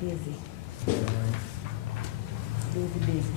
Busy. Busy.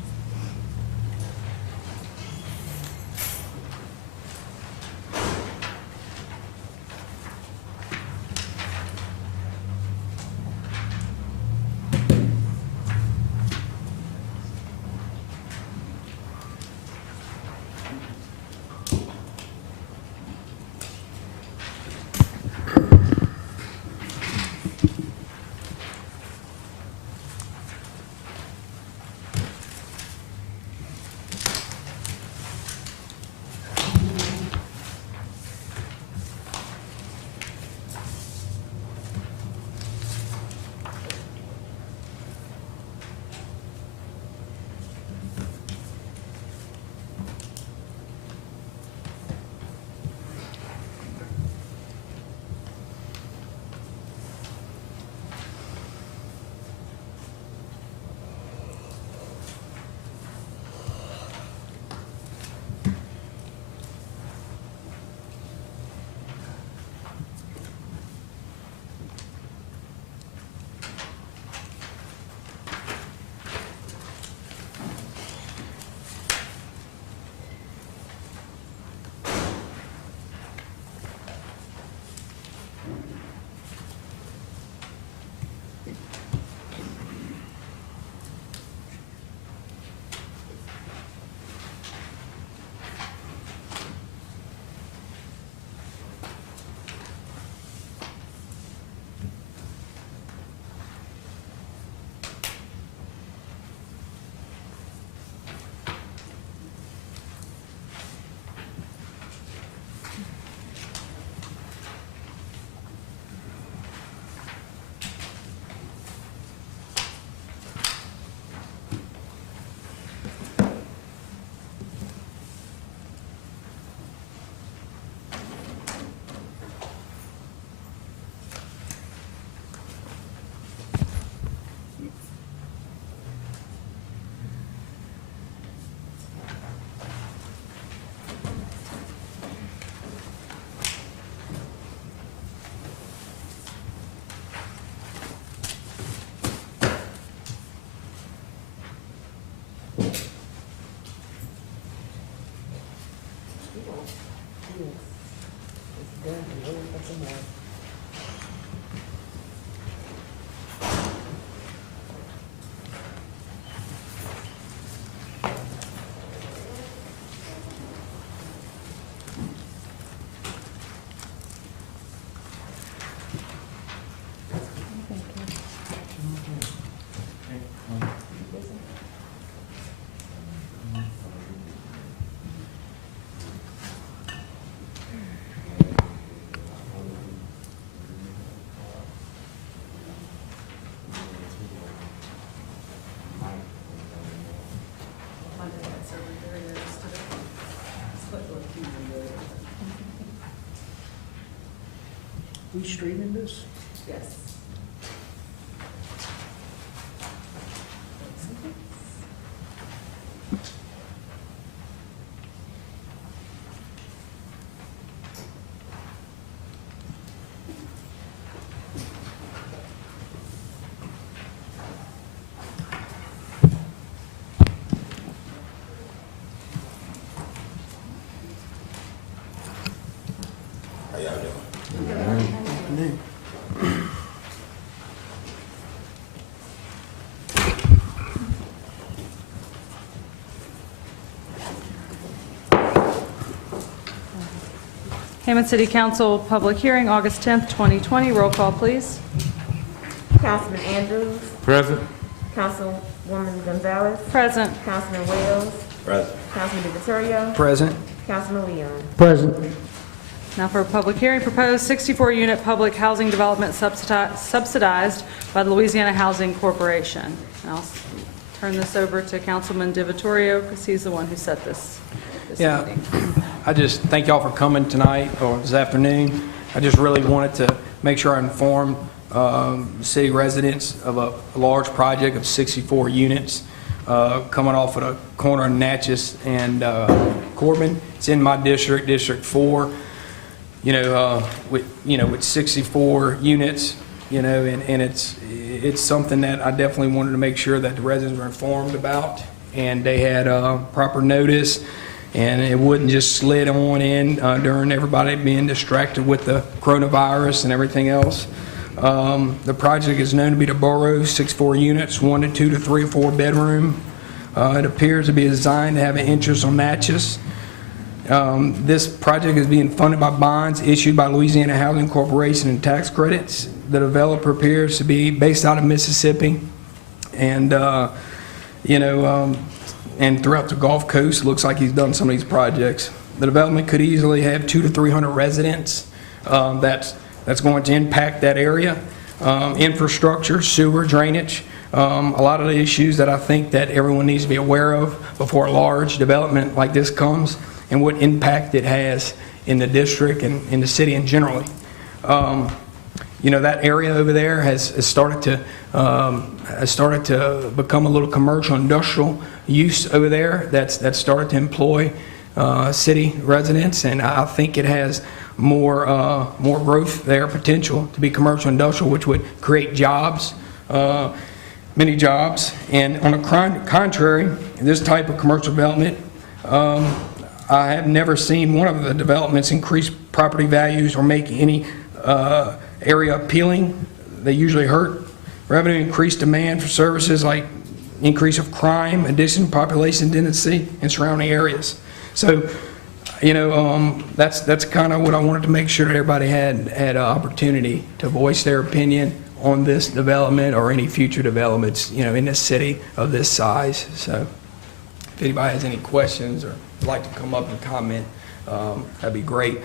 We streaming this? Yes. How y'all doing? Hammond City Council public hearing, August 10th, 2020. Roll call, please. Councilman Andrews, Present. Councilwoman Gonzalez, Present. Councilman Wells, Present. Councilman DeVitorio, Present. Councilman Leon. Present. Now for a public hearing, proposed 64-unit public housing development subsidized by the Louisiana Housing Corporation. And I'll turn this over to Councilman DeVitorio because he's the one who set this Yeah. meeting. I just thank y'all for coming tonight or this afternoon. I just really wanted to make sure I informed city residents of a large project of 64 units coming off of the corner of Natchez and Corbin. It's in my district, District 4. With 64 units, and it's something that I definitely wanted to make sure that the residents were informed about, and they had proper notice, and it wouldn't just slid on in during everybody being distracted with the coronavirus and everything else. The project is known to be the borough, 64 units, 1 to 2 to 3 or 4 bedroom. It appears to be designed to have an interest on Natchez. This project is being funded by bonds issued by Louisiana Housing Corporation and tax credits. The developer appears to be based out of Mississippi, and and throughout the Gulf Coast. Looks like he's done some of these projects. The development could easily have 200 to 300 residents. That's going to impact that area. Infrastructure, sewer, drainage. A lot of the issues that I think that everyone needs to be aware of before a large development like this comes, and what impact it has in the district and in the city and generally. That area over there has started to become a little commercial industrial use over there that's started to employ city residents, and I think it has more growth there, potential to be commercial industrial, which would create jobs, many jobs. And on the contrary, this type of commercial development, I have never seen one of the developments increase property values or make any area appealing. They usually hurt revenue, increase demand for services like increase of crime, addition to population density in surrounding areas. So, that's kind of what I wanted to make sure that everybody had an opportunity to voice their opinion on this development or any future developments, in this city of this size. So, if anybody has any questions or would like to come up and comment, that'd be great.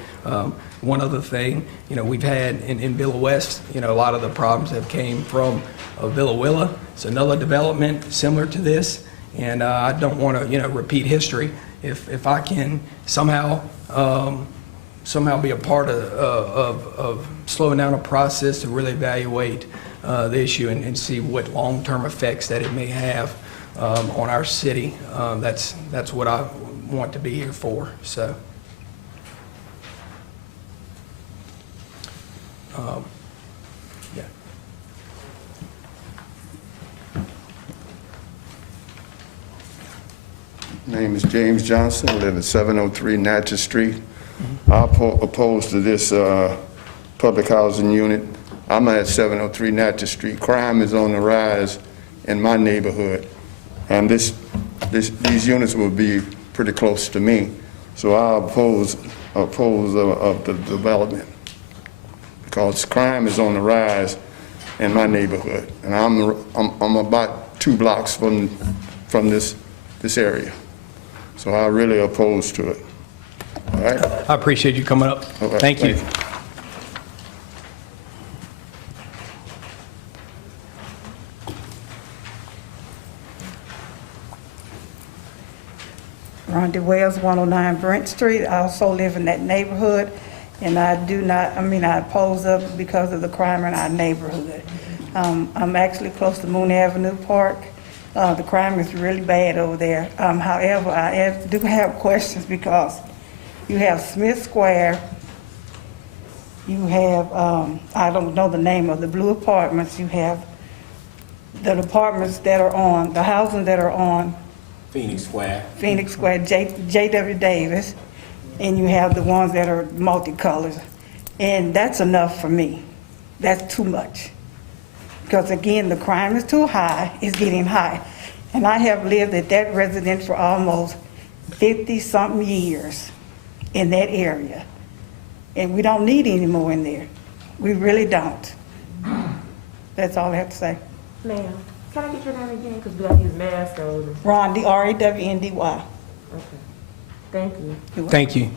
One other thing, we've had in Villa West, a lot of the problems have came from Villa Willa. It's another development similar to this, and I don't want to, repeat history. If I can somehow be a part of slowing down a process to really evaluate the issue and see what long-term effects that it may have on our city, that's what I want to be here for. So, yeah. My name is James Johnson. I live at 703 Natchez Street. I oppose to this public housing unit. I'm at 703 Natchez Street. Crime is on the rise in my neighborhood, and these units will be pretty close to me. So I oppose of the development because crime is on the rise in my neighborhood, and I'm about 2 blocks from this area. So I really oppose to it. All right? I appreciate you coming up. All right, Thank you. Rhonda Wells, 109 Brent Street. I also live in that neighborhood, and I oppose it because of the crime in our neighborhood. I'm actually close to Moon Avenue Park. The crime is really bad over there. However, I do have questions because you have Smith Square, you have, I don't know the name of the blue apartments, you have the apartments that are on, the housing that are on Phoenix Square, J.W. Davis, and you have the ones that are multicolors. And that's enough for me. That's too much. Because again, the crime is too high, it's getting high. And I have lived at that residence for almost 50-something years in that area. And we don't need any more in there. We really don't. That's all I have to say. Ma'am, Can I get your name again? Because we got these masks on. Rondy, R-A-W-N-D-Y. Okay. Thank you. Thank you.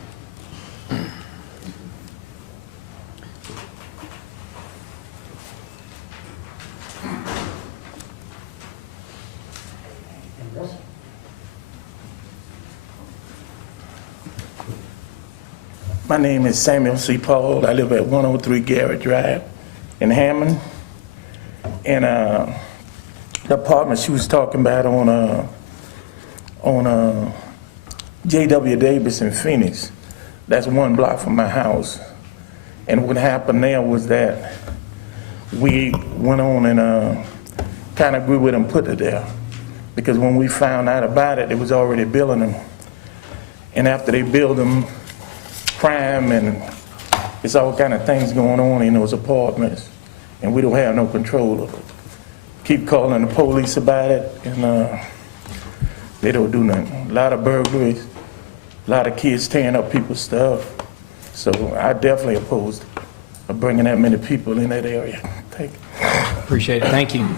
My name is Samuel C. Paul. I live at 103 Garrett Drive in Hammond. And the apartment she was talking about on J.W. Davis in Phoenix, that's 1 block from my house. And what happened there was that we went on and kind of agree with them, put it there. Because when we found out about it, they was already building them. And after they build them, crime and it's all kind of things going on in those apartments, and we don't have no control of it. Keep calling the police about it, and they don't do nothing. A lot of burglaries, a lot of kids tearing up people's stuff. So I definitely opposed bringing that many people in that area. Thank you. Appreciate it. Thank you.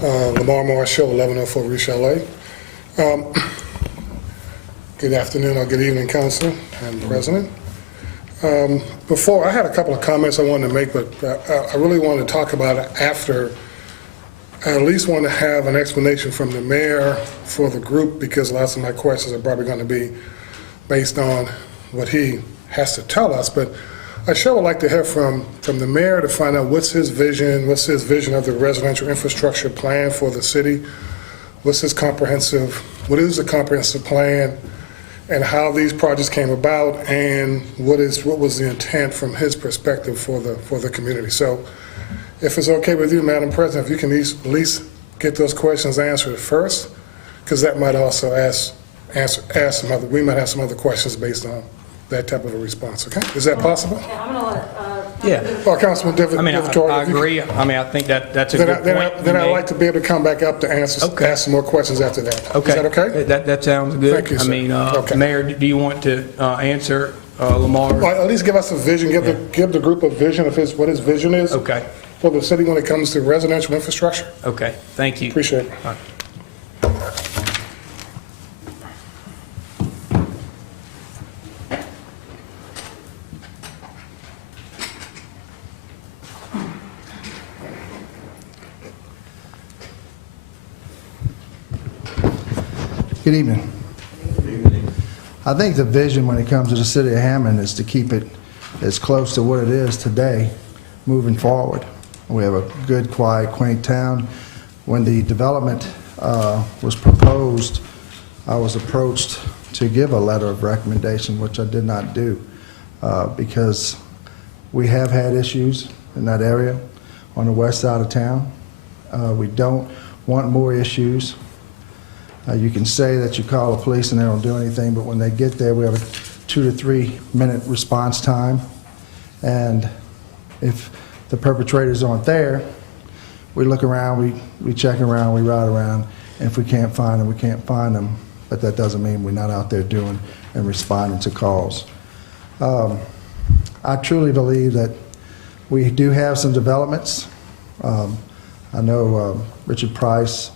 Lamar Marshall, 1104 Rue Chalet. Good afternoon or good evening, Council and President. Before, I had a couple of comments I wanted to make, but I really wanted to talk about it after. I at least want to have an explanation from the mayor for the group, because lots of my questions are probably going to be based on what he has to tell us. But I sure would like to hear from the mayor to find out what's his vision of the residential infrastructure plan for the city. What is the comprehensive plan, and how these projects came about, and what was the intent from his perspective for the community. So if it's okay with you, Madam President, if you can at least get those questions answered first, because that might also we might have some other questions based on that type of a response, okay? Is that possible? Yeah, I'm gonna let, Yeah. Well, Councilman Divatorio, I agree. I think that's a good point. Then I'd like to be able to come back up to ask some more questions after that. Okay. Is that okay? That sounds good. Thank you, sir. Okay. Mayor, do you want to answer Lamar? Well, at least give us a vision, give the group a vision of what his vision is. Okay. For the city when it comes to residential infrastructure. Okay. Thank you. Appreciate it. All right. Good evening. I think the vision when it comes to the city of Hammond is to keep it as close to what it is today moving forward. We have a good, quiet, quaint town. When the development was proposed, I was approached to give a letter of recommendation, which I did not do, because we have had issues in that area on the west side of town. We don't want more issues. You can say that you call the police and they don't do anything, but when they get there, we have a 2 to 3 minute response time. And if the perpetrators aren't there, we look around, we check around, we ride around, and if we can't find them, we can't find them. But that doesn't mean we're not out there doing and responding to calls. I truly believe that we do have some developments. I know Richard Price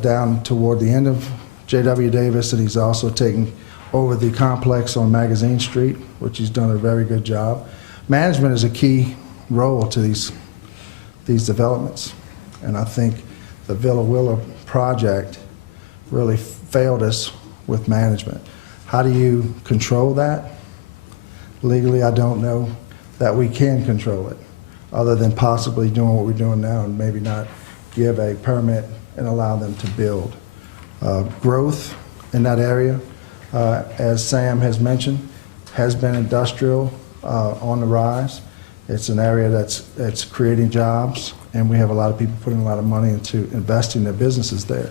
down toward the end of J.W. Davis, and he's also taking over the complex on Magazine Street, which he's done a very good job. Management is a key role to these developments, and I think the Villa Willa project really failed us with management. How do you control that? Legally, I don't know that we can control it, other than possibly doing what we're doing now and maybe not give a permit and allow them to build. Growth in that area, as Sam has mentioned, has been industrial on the rise. It's an area that's creating jobs, and we have a lot of people putting a lot of money into investing their businesses there.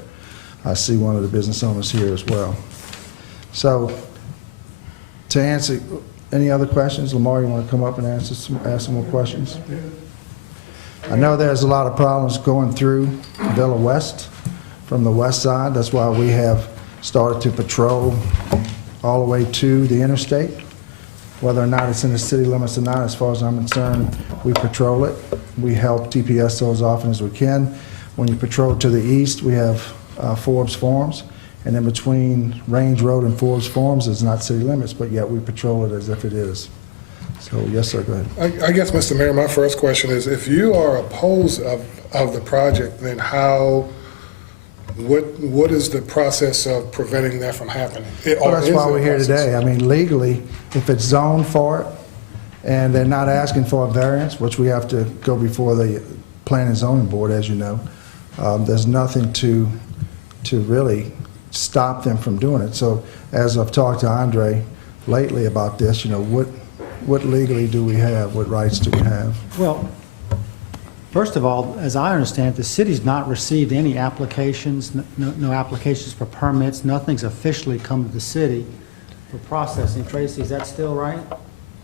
I see one of the business owners here as well. So to answer any other questions, Lamar, you want to come up and ask some more questions? I know there's a lot of problems going through Villa West from the west side. That's why we have started to patrol all the way to the interstate. Whether or not it's in the city limits or not, as far as I'm concerned, we patrol it. We help DPS those as often as we can. When you patrol to the east, we have Forbes Farms, and in between Range Road and Forbes Farms is not city limits, but yet we patrol it as if it is. So, yes, sir, go ahead. I guess, Mr. Mayor, my first question is, if you are opposed of the project, then what is the process of preventing that from happening? Well, that's why we're here today. I mean, legally, if it's zoned for it, and they're not asking for a variance, which we have to go before the Planning and Zoning Board, as you know, there's nothing to really stop them from doing it. So, as I've talked to Andre lately about this, what legally do we have? What rights do we have? Well, first of all, as I understand it, the city's not received any applications, no applications for permits, nothing's officially come to the city for processing. Tracy, is that still right?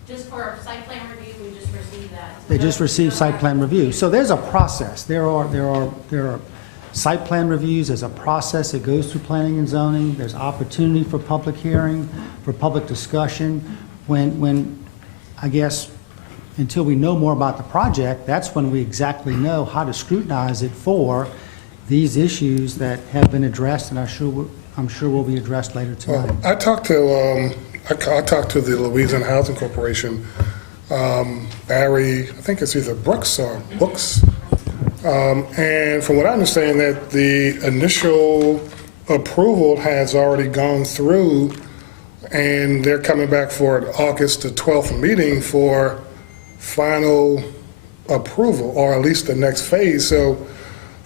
Just for site plan review, we just received that. They just received site plan review. So there's a process. There are site plan reviews. There's a process that goes through planning and zoning. There's opportunity for public hearing, for public discussion. When I guess, until we know more about the project, that's when we exactly know how to scrutinize it for these issues that have been addressed, and I'm sure will be addressed later tonight. I talked to the Louisiana Housing Corporation, Barry, I think it's either Brooks or Books, and from what I understand, that the initial approval has already gone through, and they're coming back for an August the 12th meeting for final approval, or at least the next phase. So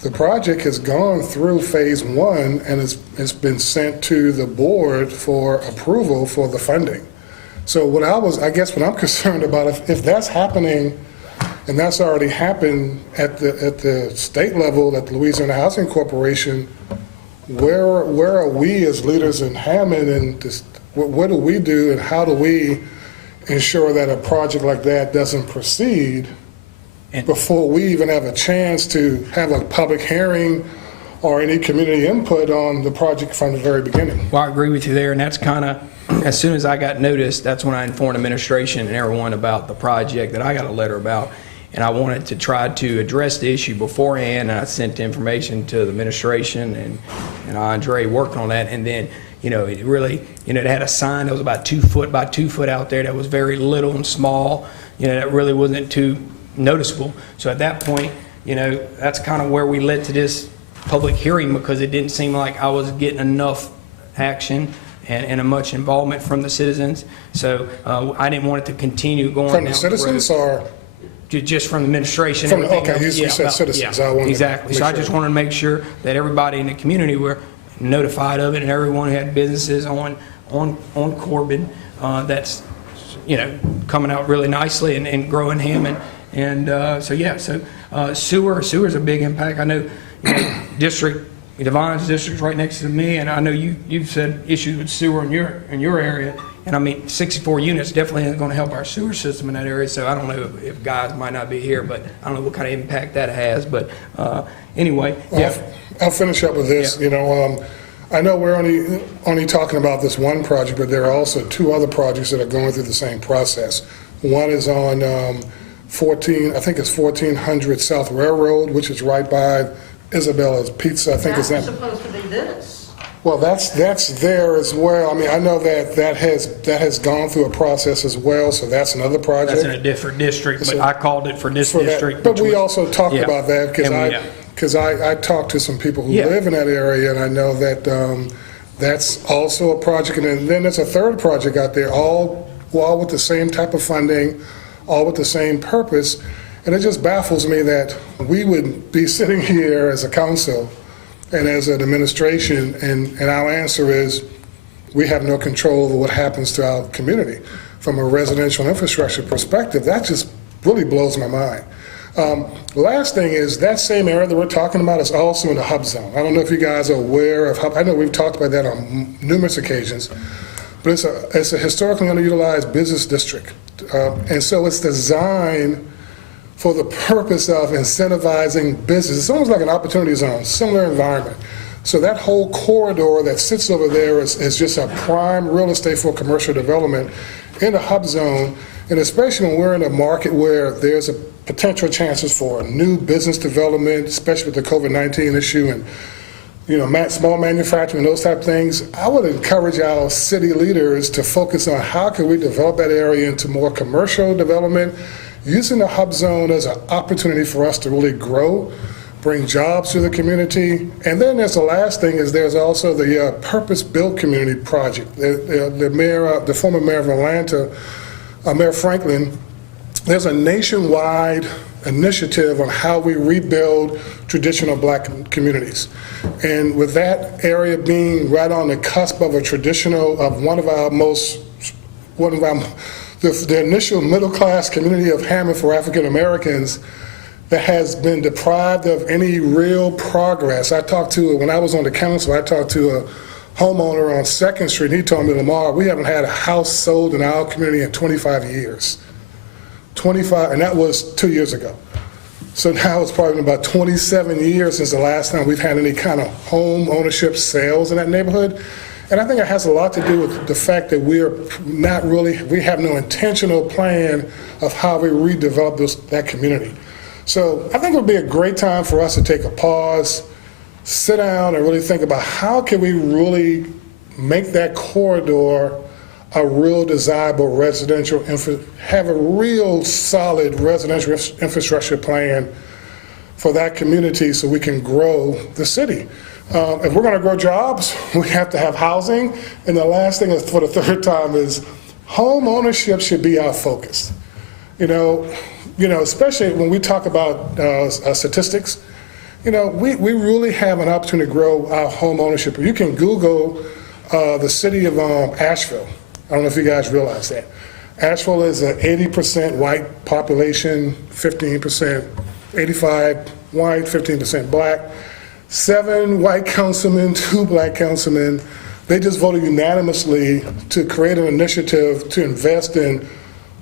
the project has gone through phase 1, and it's been sent to the board for approval for the funding. So what I'm concerned about, if that's happening, and that's already happened at the state level, at the Louisiana Housing Corporation, where are we as leaders in Hammond, and what do we do, and how do we ensure that a project like that doesn't proceed before we even have a chance to have a public hearing or any community input on the project from the very beginning? Well, I agree with you there, and that's kind of, as soon as I got notice, that's when I informed administration and everyone about the project that I got a letter about, and I wanted to try to address the issue beforehand, and I sent the information to the administration, and Andre worked on that, and then it really, it had a sign that was about 2 foot by 2 foot out there that was very little and small, that really wasn't too noticeable. So at that point, that's kind of where we led to this public hearing, because it didn't seem like I was getting enough action and a much involvement from the citizens. So I didn't want it to continue going From down the citizens, or? just from the administration. Okay, you said citizens. Yeah, I wanted exactly. So I just wanted to make sure that everybody in the community were notified of it, and everyone who had businesses on Corbin that's coming out really nicely and growing Hammond. And sewer's a big impact. I know Devon's district's right next to me, and I know you've said issues with sewer in your area. And I mean, 64 units definitely isn't going to help our sewer system in that area. So I don't know if guys might not be here, but I don't know what kind of impact that has. But anyway, yeah. I'll finish up with this. Yeah. I know we're only talking about this one project, but there are also 2 other projects that are going through the same process. One is on 1400 South Railroad, which is right by Isabella's Pizza. I think it's that. That's supposed to be this. Well, that's there as well. I mean, I know that has gone through a process as well, so that's another project. That's in a different district, but I called it for this district. But we also talked about that because I talked to some people who live in that area, and I know that that's also a project. And then there's a third project out there, all with the same type of funding, all with the same purpose. And it just baffles me that we would be sitting here as a council and as an administration, and our answer is we have no control over what happens to our community. From a residential infrastructure perspective, that just really blows my mind. Last thing is, that same area that we're talking about is also in the hub zone. I don't know if you guys are aware of hub. I know we've talked about that on numerous occasions, but it's a historically underutilized business district. And so it's designed for the purpose of incentivizing business. It's almost like an opportunity zone, similar environment. So that whole corridor that sits over there is just a prime real estate for commercial development in a hub zone, and especially when we're in a market where there's a potential chances for new business development, especially with the COVID-19 issue and small manufacturing, those type of things. I would encourage our city leaders to focus on how can we develop that area into more commercial development, using the hub zone as an opportunity for us to really grow, bring jobs to the community. And then there's the last thing is there's also the purpose-built community project. The former mayor of Atlanta, Mayor Franklin, there's a nationwide initiative on how we rebuild traditional black communities. And with that area being right on the cusp of the initial middle-class community of Hammond for African Americans that has been deprived of any real progress. When I was on the council, I talked to a homeowner on 2nd Street, and he told me, Lamar, we haven't had a house sold in our community in 25 years. 25, and that was 2 years ago. So now it's probably been about 27 years since the last time we've had any kind of home ownership sales in that neighborhood. And I think it has a lot to do with the fact that we have no intentional plan of how we redevelop that community. So I think it would be a great time for us to take a pause, sit down and really think about how can we really make that corridor a real desirable residential, have a real solid residential infrastructure plan for that community so we can grow the city. If we're going to grow jobs, we have to have housing. And the last thing is, for the third time, is home ownership should be our focus. Especially when we talk about statistics, we really have an opportunity to grow our home ownership. You can Google the city of Asheville. I don't know if you guys realize that. Asheville is an 80% white population, 15%, 85 white, 15% black. 7 white councilmen, 2 black councilmen. They just voted unanimously to create an initiative to invest in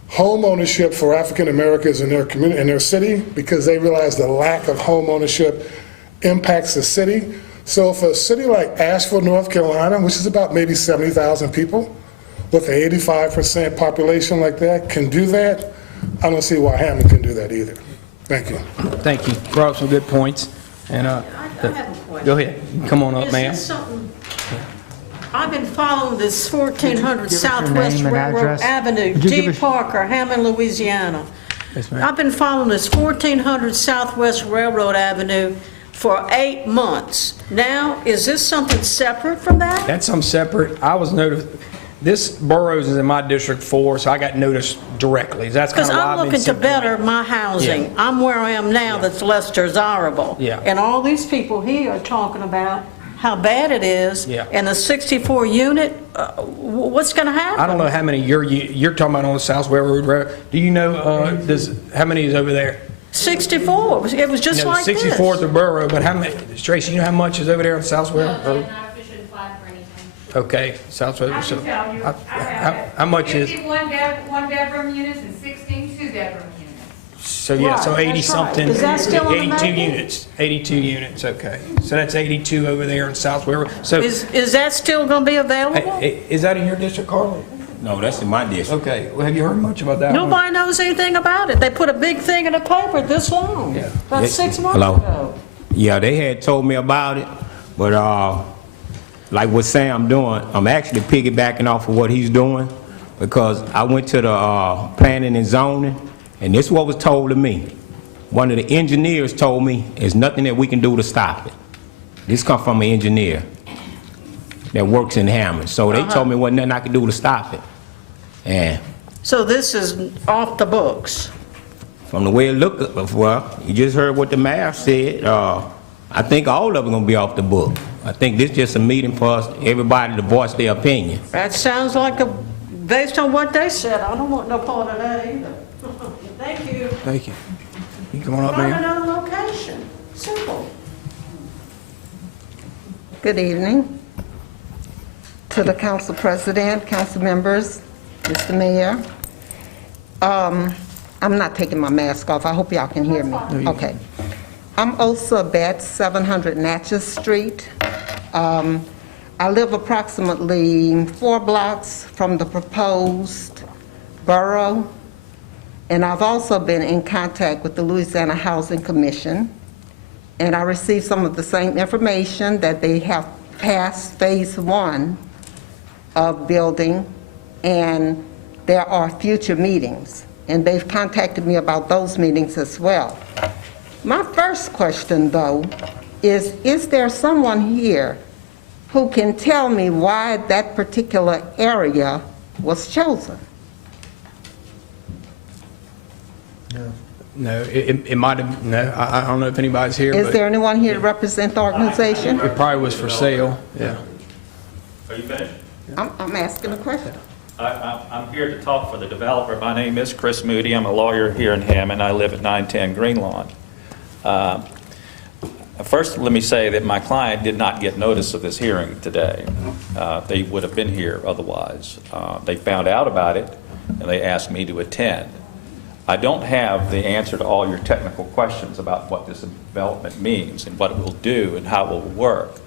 home ownership for African Americans in their community, in their city, because they realize the lack of home ownership impacts the city. So for a city like Asheville, North Carolina, which is about maybe 70,000 people, with an 85% population like that, can do that, I don't see why Hammond can do that either. Thank you. Thank you. Brought up some good points. And I have a question. go ahead. Come on up, Is ma'am. this something, I've been following this 1400 Southwest Railroad Avenue, G. Parker, Hammond, Louisiana. Yes, ma'am. I've been following this 1400 Southwest Railroad Avenue for 8 months. Now, is this something separate from that? That's something separate. I was notified. This boroughs is in my District 4, so I got noticed directly. That's kind Because of why I'm I've been looking to sent better my housing. Yeah. I'm where I am now that's less desirable. Yeah. And all these people here are talking about how bad it is. Yeah. And the 64 unit, what's going to happen? I don't know how many you're talking about on the South Railroad Road. Do you know how many is over there? 64. It was just like this. 64 is the borough, but how many? Tracy, you know how much is over there on South Railroad Road? I shouldn't apply for anything. Okay, South Railroad. I can tell you, I have How much is? 50 one-bedroom units and 16 two-bedroom units. So yeah, so Right, 80 that's right. something. Is that still on the 82 map? units. 82 units. Okay, so that's 82 over there in South Railroad. So Is that still going to be available? is that in your district, Carly? No, that's in my district. Okay. Well, have you heard much about that one? Nobody knows anything about it. They put a big thing in the paper this long. Yeah. About 6 months Hello? ago. Yeah, they had told me about it, but like what Sam doing, I'm actually piggybacking off of what he's doing, because I went to the planning and zoning, and this is what was told to me. One of the engineers told me there's nothing that we can do to stop it. This come from an engineer that works in Hammond. So they told me wasn't nothing I could do to stop it. And So this is off the books. from the way it looked, well, you just heard what the mayor said. I think all of them gonna be off the book. I think this just a meeting for us, everybody to voice their opinion. That sounds like, based on what they said, I don't want no part of that either. Thank you. Thank you. You come on up, Find ma'am. another location. Simple. Good evening to the council president, council members, Mr. Mayor. I'm not taking my mask off. I hope y'all can hear me. Okay. I'm also at 700 Natchez Street. I live approximately 4 blocks from the proposed borough, and I've also been in contact with the Louisiana Housing Commission, and I received some of the same information that they have passed phase 1 of building, and there are future meetings, and they've contacted me about those meetings as well. My first question, though, is there someone here who can tell me why that particular area was chosen? No, it might have, no, I don't know if anybody's here, Is but there anyone here to represent the organization? it probably was for sale, yeah. Are you finished? I'm asking a question. I'm here to talk for the developer. My name is Chris Moody. I'm a lawyer here in Hammond. I live at 910 Green Lawn. First, let me say that my client did not get notice of this hearing today. They would have been here otherwise. They found out about it, and they asked me to attend. I don't have the answer to all your technical questions about what this development means and what it will do and how it will work.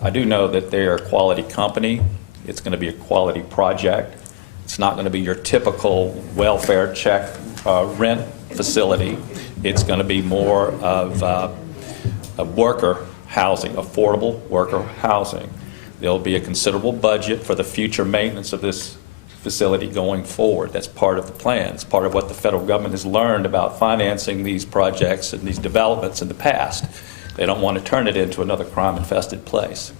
I do know that they are a quality company. It's going to be a quality project. It's not going to be your typical welfare check rent facility. It's going to be more of a worker housing, affordable worker housing. There'll be a considerable budget for the future maintenance of this facility going forward. That's part of the plan. It's part of what the federal government has learned about financing these projects and these developments in the past. They don't want to turn it into another crime-infested place.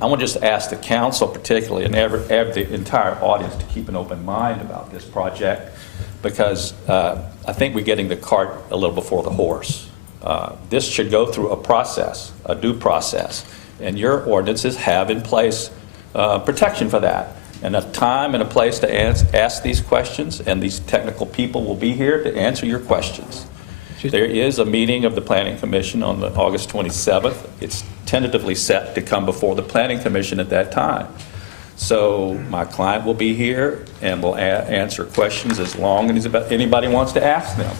I want to just ask the council particularly and the entire audience to keep an open mind about this project, because I think we're getting the cart a little before the horse. This should go through a process, a due process, and your ordinances have in place protection for that, and a time and a place to ask these questions, and these technical people will be here to answer your questions. There is a meeting of the Planning Commission on August 27th. It's tentatively set to come before the Planning Commission at that time. So my client will be here and will answer questions as long as anybody wants to ask them.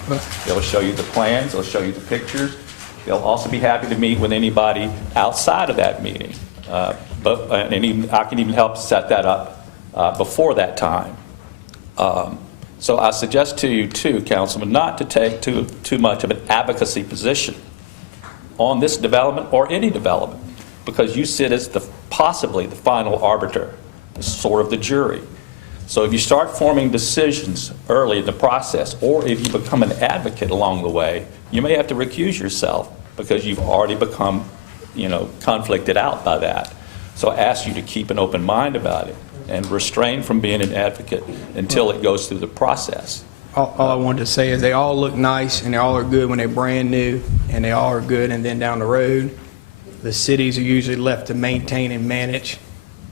They'll show you the plans, they'll show you the pictures. They'll also be happy to meet with anybody outside of that meeting. I can even help set that up before that time. So I suggest to you too, Councilman, not to take too much of an advocacy position on this development or any development, because you sit as possibly the final arbiter, sort of the jury. So if you start forming decisions early in the process, or if you become an advocate along the way, you may have to recuse yourself because you've already become, conflicted out by that. So I ask you to keep an open mind about it and refrain from being an advocate until it goes through the process. All I wanted to say is they all look nice and they all are good when they're brand new, and they all are good, and then down the road, the cities are usually left to maintain and manage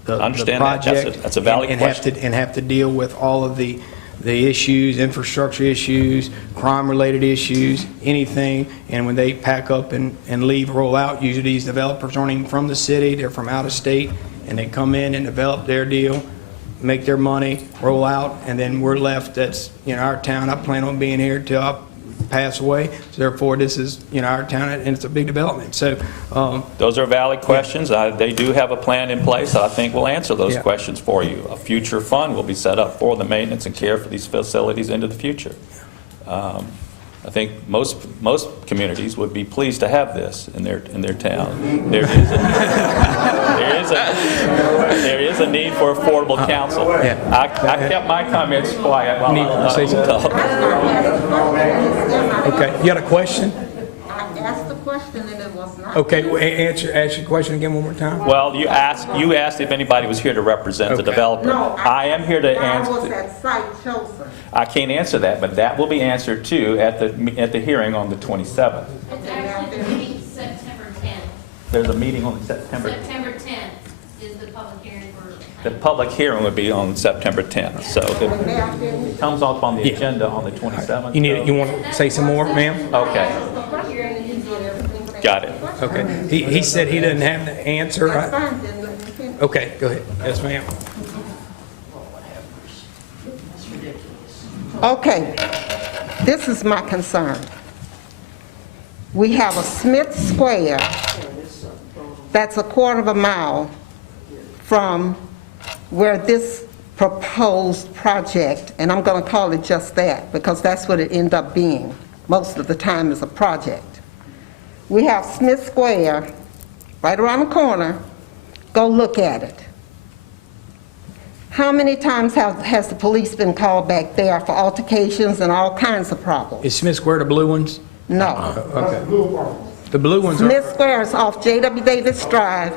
the project. That's a valid question. And have to deal with all of the issues, infrastructure issues, crime-related issues, anything. And when they pack up and leave, roll out, usually these developers aren't even from the city, they're from out of state, and they come in and develop their deal, make their money, roll out, and then we're left. That's our town. I plan on being here till I pass away. So therefore, this is our town, and it's a big development. So those are valid questions. They do have a plan in place that I think will answer those questions for you. A future fund will be set up for the maintenance and care for these facilities into the future. I think most communities would be pleased to have this in their town. There is a need for affordable counsel. I kept my comments quiet while I talked. Okay, you got a question? I asked the question and it was not. Okay, ask your question again one more time. Well, you asked if anybody was here to represent the developer. No, I am here to answer. I was at site chosen. I can't answer that, but that will be answered too at the hearing on the 27th. It's actually the meeting September 10th. There's a meeting on September 10th is the public hearing for. The public hearing would be on September 10th, so it comes up on the agenda on the 27th. You want to say some more, ma'am? Okay. Got it. Okay. He said he didn't have the answer. That's fine, then let me finish. Okay, go ahead. Yes, ma'am. Okay, this is my concern. We have a Smith Square that's a quarter of a mile from where this proposed project, and I'm going to call it just that because that's what it ended up being most of the time, is a project. We have Smith Square right around the corner. Go look at it. How many times has the police been called back there for altercations and all kinds of problems? Is Smith Square the blue ones? No. Okay. The blue ones are... Smith Square is off J.W. Davis Drive,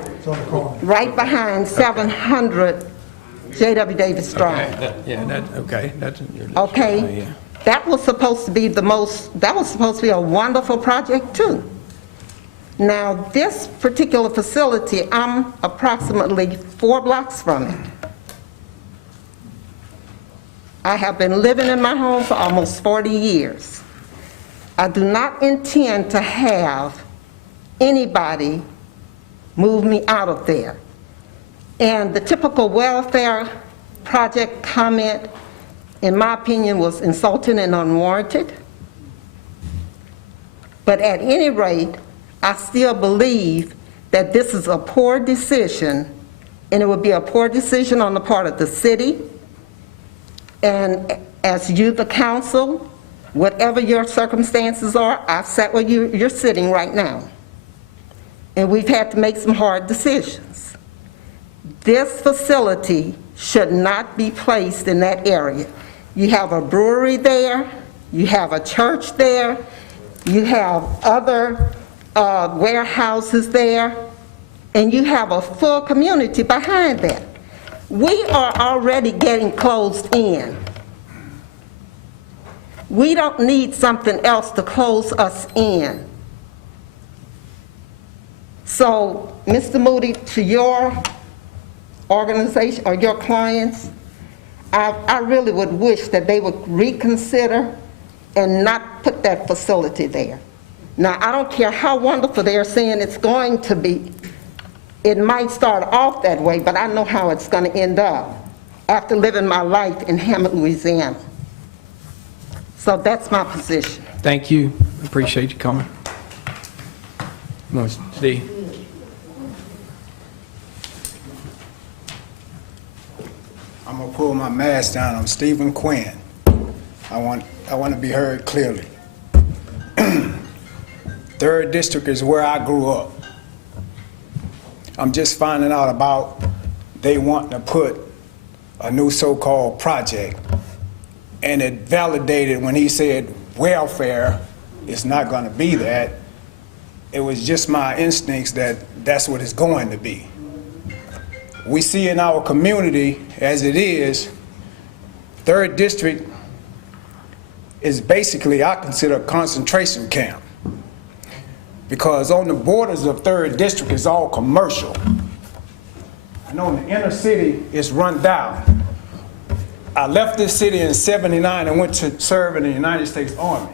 right behind 700 J.W. Davis Drive. Okay, that's... Okay? Yeah. That was supposed to be a wonderful project too. Now, this particular facility, I'm approximately 4 blocks from it. I have been living in my home for almost 40 years. I do not intend to have anybody move me out of there. And the typical welfare project comment, in my opinion, was insulting and unwarranted. But at any rate, I still believe that this is a poor decision, and it would be a poor decision on the part of the city. And as you, the council, whatever your circumstances are, I've sat where you're sitting right now. And we've had to make some hard decisions. This facility should not be placed in that area. You have a brewery there, you have a church there, you have other warehouses there, and you have a full community behind that. We are already getting closed in. We don't need something else to close us in. So, Mr. Moody, to your organization or your clients, I really would wish that they would reconsider and not put that facility there. Now, I don't care how wonderful they're saying it's going to be. It might start off that way, but I know how it's going to end up after living my life in Hammond, Louisiana. So that's my position. Thank you. Appreciate you coming. Come on, Steve. I'm gonna pull my mask down. I'm Stephen Quinn. I want to be heard clearly. 3rd District is where I grew up. I'm just finding out about they wanting to put a new so-called project, and it validated when he said welfare is not going to be that. It was just my instincts that that's what it's going to be. We see in our community as it is, 3rd District is basically, I consider, a concentration camp. Because on the borders of 3rd District is all commercial. And on the inner city, it's run down. I left this city in '79 and went to serve in the United States Army.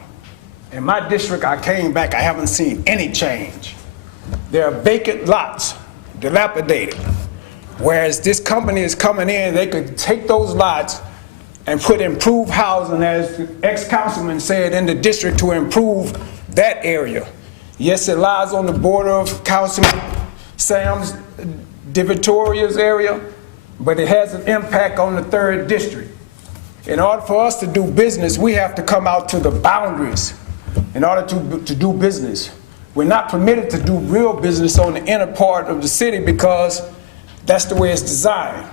In my district, I came back, I haven't seen any change. There are vacant lots, dilapidated. Whereas this company is coming in, they could take those lots and put improved housing, as the ex-councilman said, in the district to improve that area. Yes, it lies on the border of Councilman Sam's DeVitoria's area, but it has an impact on the 3rd District. In order for us to do business, we have to come out to the boundaries in order to do business. We're not permitted to do real business on the inner part of the city because that's the way it's designed.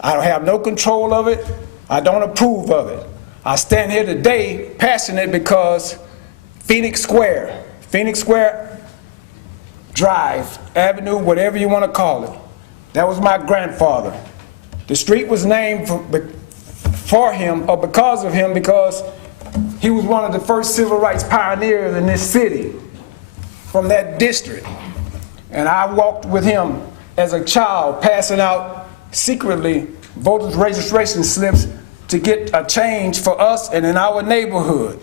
I don't have no control of it. I don't approve of it. I stand here today passionate because Phoenix Square Drive, Avenue, whatever you want to call it, that was my grandfather. The street was named for him or because of him because he was one of the first civil rights pioneers in this city from that district. And I walked with him as a child, passing out secretly voters' registration slips to get a change for us and in our neighborhood.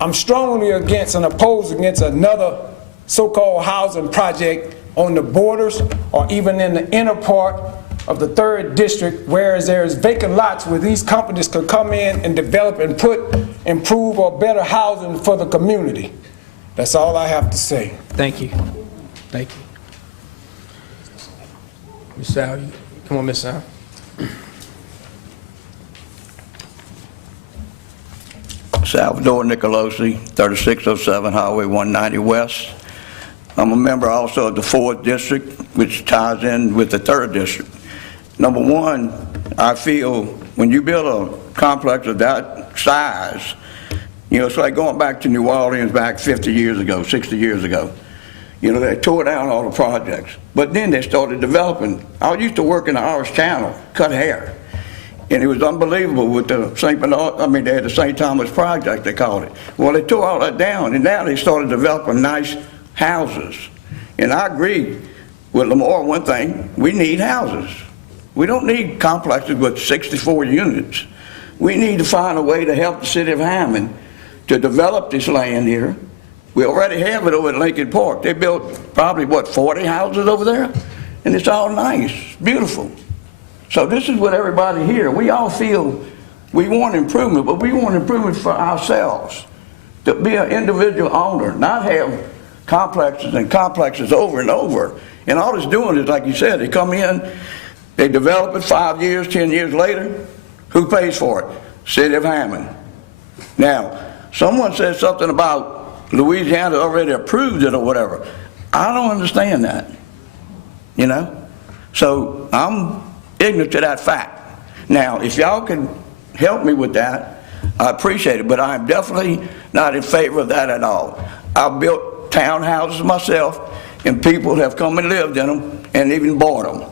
I'm strongly against and opposed against another so-called housing project on the borders or even in the inner part of the 3rd District, whereas there's vacant lots where these companies could come in and develop and improve or better housing for the community. That's all I have to say. Thank you. Thank you. Ms. Sal, come on, Ms. Sal. Salvador Nicolosi, 3607 Highway 190 West. I'm a member also of the 4th District, which ties in with the 3rd District. Number one, I feel when you build a complex of that size, you know, it's like going back to New Orleans back 50 years ago, 60 years ago. You know, they tore down all the projects, but then they started developing. I used to work in the Irish Channel, cut hair, and it was unbelievable with the St. Bernard, I mean, they had the St. Thomas Project, they called it. Well, they tore all that down, and now they started developing nice houses. And I agree with Lamar, one thing, we need houses. We don't need complexes with 64 units. We need to find a way to help the city of Hammond to develop this land here. We already have it over at Lincoln Park. They built probably, what, 40 houses over there? And it's all nice, beautiful. So this is what everybody here, we all feel we want improvement, but we want improvement for ourselves. To be an individual owner, not have complexes and complexes over and over. And all it's doing is, like you said, they come in, they develop it 5 years, 10 years later. Who pays for it? City of Hammond. Now, someone said something about Louisiana already approved it or whatever. I don't understand that, you know? So I'm ignorant to that fact. Now, if y'all can help me with that, I appreciate it, but I'm definitely not in favor of that at all. I've built townhouses myself, and people have come and lived in them and even bought them.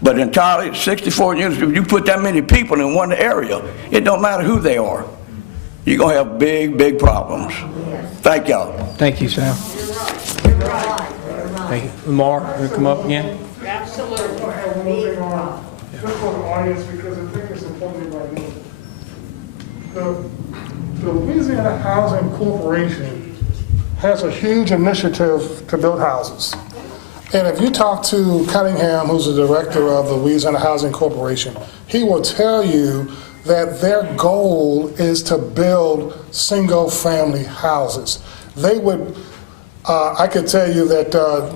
But entirely 64 units, if you put that many people in one area, it don't matter who they are. You're going to have big, big problems. Thank y'all. Thank you, Sal. Thank you. Lamar, you want to come up again? Absolutely. Moving on, just for the audience, because I think it's important right now. The Louisiana Housing Corporation has a huge initiative to build houses. And if you talk to Cunningham, who's the director of the Louisiana Housing Corporation, he will tell you that their goal is to build single-family houses. They would, I could tell you that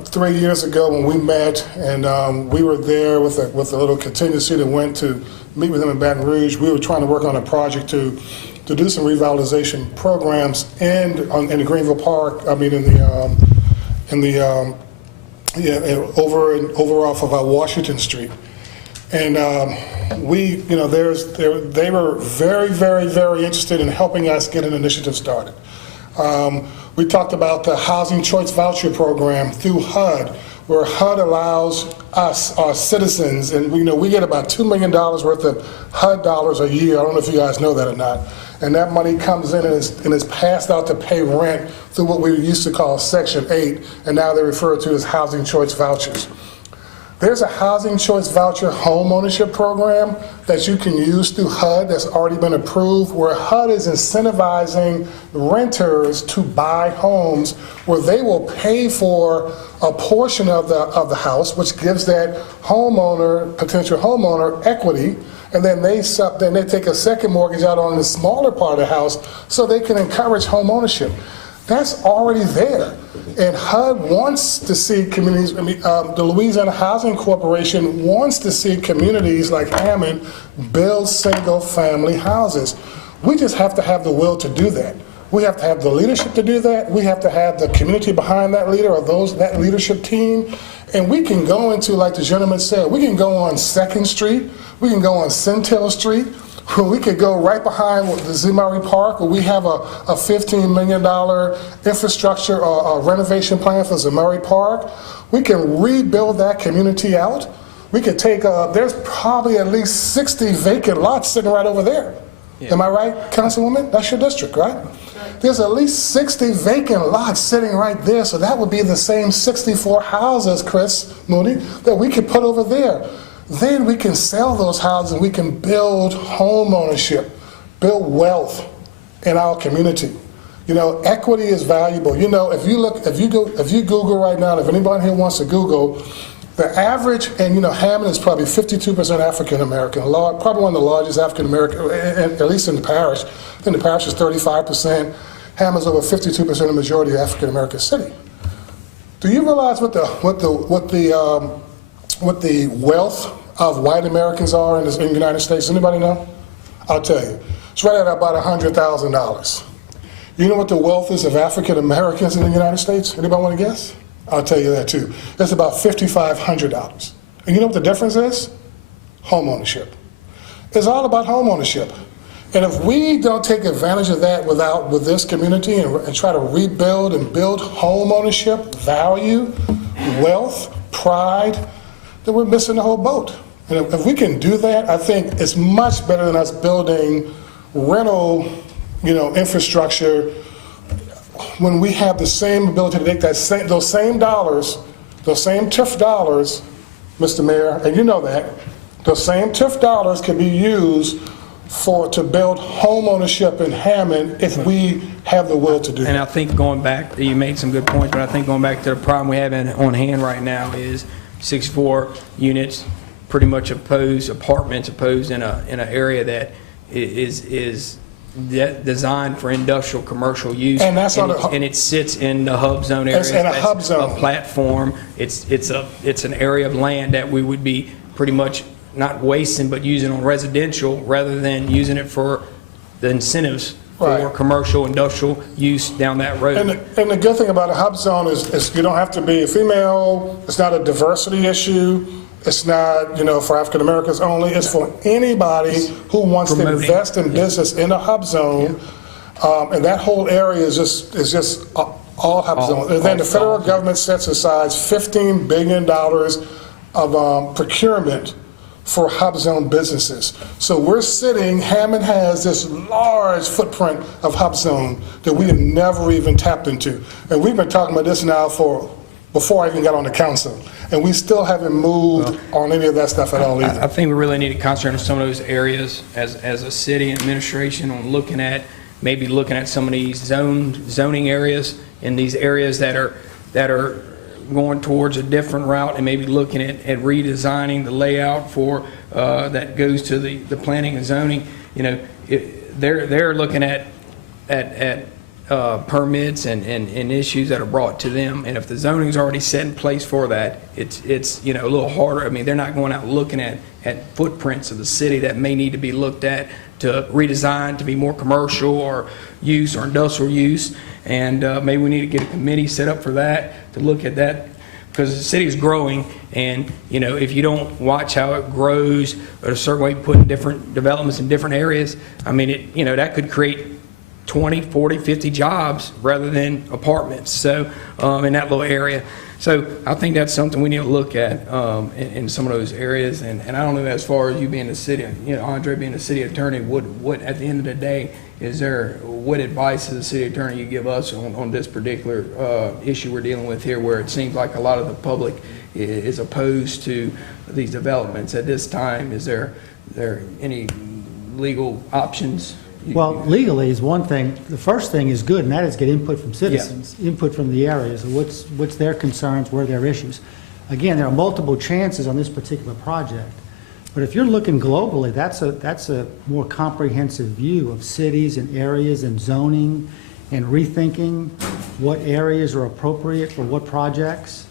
3 years ago when we met and we were there with a little contingency that went to meet with them in Baton Rouge, we were trying to work on a project to do some revitalization programs in the Greenville Park, I mean over off of Washington Street. And they were very, very, very interested in helping us get an initiative started. We talked about the Housing Choice Voucher Program through HUD, where HUD allows us, our citizens, and we get about $2 million worth of HUD dollars a year. I don't know if you guys know that or not. And that money comes in and is passed out to pay rent through what we used to call Section 8, and now they refer to as Housing Choice Vouchers. There's a Housing Choice Voucher home ownership program that you can use through HUD that's already been approved, where HUD is incentivizing renters to buy homes where they will pay for a portion of the house, which gives that potential homeowner equity, and then they take a second mortgage out on the smaller part of the house so they can encourage home ownership. That's already there. And HUD wants to see communities, the Louisiana Housing Corporation wants to see communities like Hammond build single-family houses. We just have to have the will to do that. We have to have the leadership to do that. We have to have the community behind that leader or that leadership team. And we can go into, like the gentleman said, we can go on 2nd Street, we can go on Centel Street, we could go right behind the Zimari Park, where we have a $15 million infrastructure or renovation plan for Zimari Park. We can rebuild that community out. We could take, there's probably at least 60 vacant lots sitting right over there. Yeah. Am I right, Councilwoman? That's your district, right? There's at least 60 vacant lots sitting right there, so that would be the same 64 houses, Chris Mooney, that we could put over there. Then we can sell those houses and we can build home ownership, build wealth in our community. Equity is valuable. If you Google right now, if anybody here wants to Google, the average, and Hammond is probably 52% African American, probably one of the largest African American, at least in the parish. I think the parish is 35%. Hammond's over 52% of the majority of African American city. Do you realize what the what the wealth of white Americans are in the United States? Anybody know? I'll tell you. It's right at about $100,000. You know what the wealth is of African Americans in the United States? Anybody want to guess? I'll tell you that too. It's about $5,500. And you know what the difference is? Home ownership. It's all about home ownership. And if we don't take advantage of that with this community and try to rebuild and build home ownership, value, wealth, pride, then we're missing the whole boat. And if we can do that, I think it's much better than us building rental, infrastructure when we have the same ability to take those same dollars, those same TIF dollars, Mr. Mayor, and you know that, those same TIF dollars can be used to build home ownership in Hammond if we have the will to do it. And I think going back, you made some good points, but I think going back to the problem we have on hand right now is 64 units, pretty much apartments opposed in an area that is designed for industrial commercial use, and it sits in the hub zone area. It's in a hub zone. A platform. It's an area of land that we would be pretty much not wasting, but using on residential rather than using it for the incentives for commercial industrial use down that road. And the good thing about a hub zone is you don't have to be a female. It's not a diversity issue. It's not, for African Americans only. It's for anybody who wants to invest in business in a hub zone. And that whole area is just all hub zones. And then the federal government sets aside $15 billion of procurement for hub zone businesses. So Hammond has this large footprint of hub zone that we have never even tapped into. And we've been talking about this now before I even got on the council. And we still haven't moved on any of that stuff at all either. I think we really need to concentrate on some of those areas as a city and administration on looking at some of these zoning areas in these areas that are going towards a different route, and maybe looking at redesigning the layout for that goes to the planning and zoning. They're looking at permits and issues that are brought to them, and if the zoning's already set in place for that, it's a little harder. I mean, they're not going out looking at footprints of the city that may need to be looked at to redesign to be more commercial or use or industrial use. And maybe we need to get a committee set up for that, to look at that, because the city is growing, and if you don't watch how it grows or a certain way, putting different developments in different areas, I mean, that could create 20, 40, 50 jobs rather than apartments. So in that little area. So I think that's something we need to look at in some of those areas. And I don't know, as far as you being the city, Andre being the city attorney, what at the end of the day, what advice as the city attorney you give us on this particular issue we're dealing with here, where it seems like a lot of the public is opposed to these developments at this time? Is there any legal options? Well, legally is one thing. The first thing is good, and that is get input from citizens, input from the areas, what's their concerns, what are their issues. Again, there are multiple chances on this particular project, but if you're looking globally, that's a more comprehensive view of cities and areas and zoning and rethinking what areas are appropriate for what projects.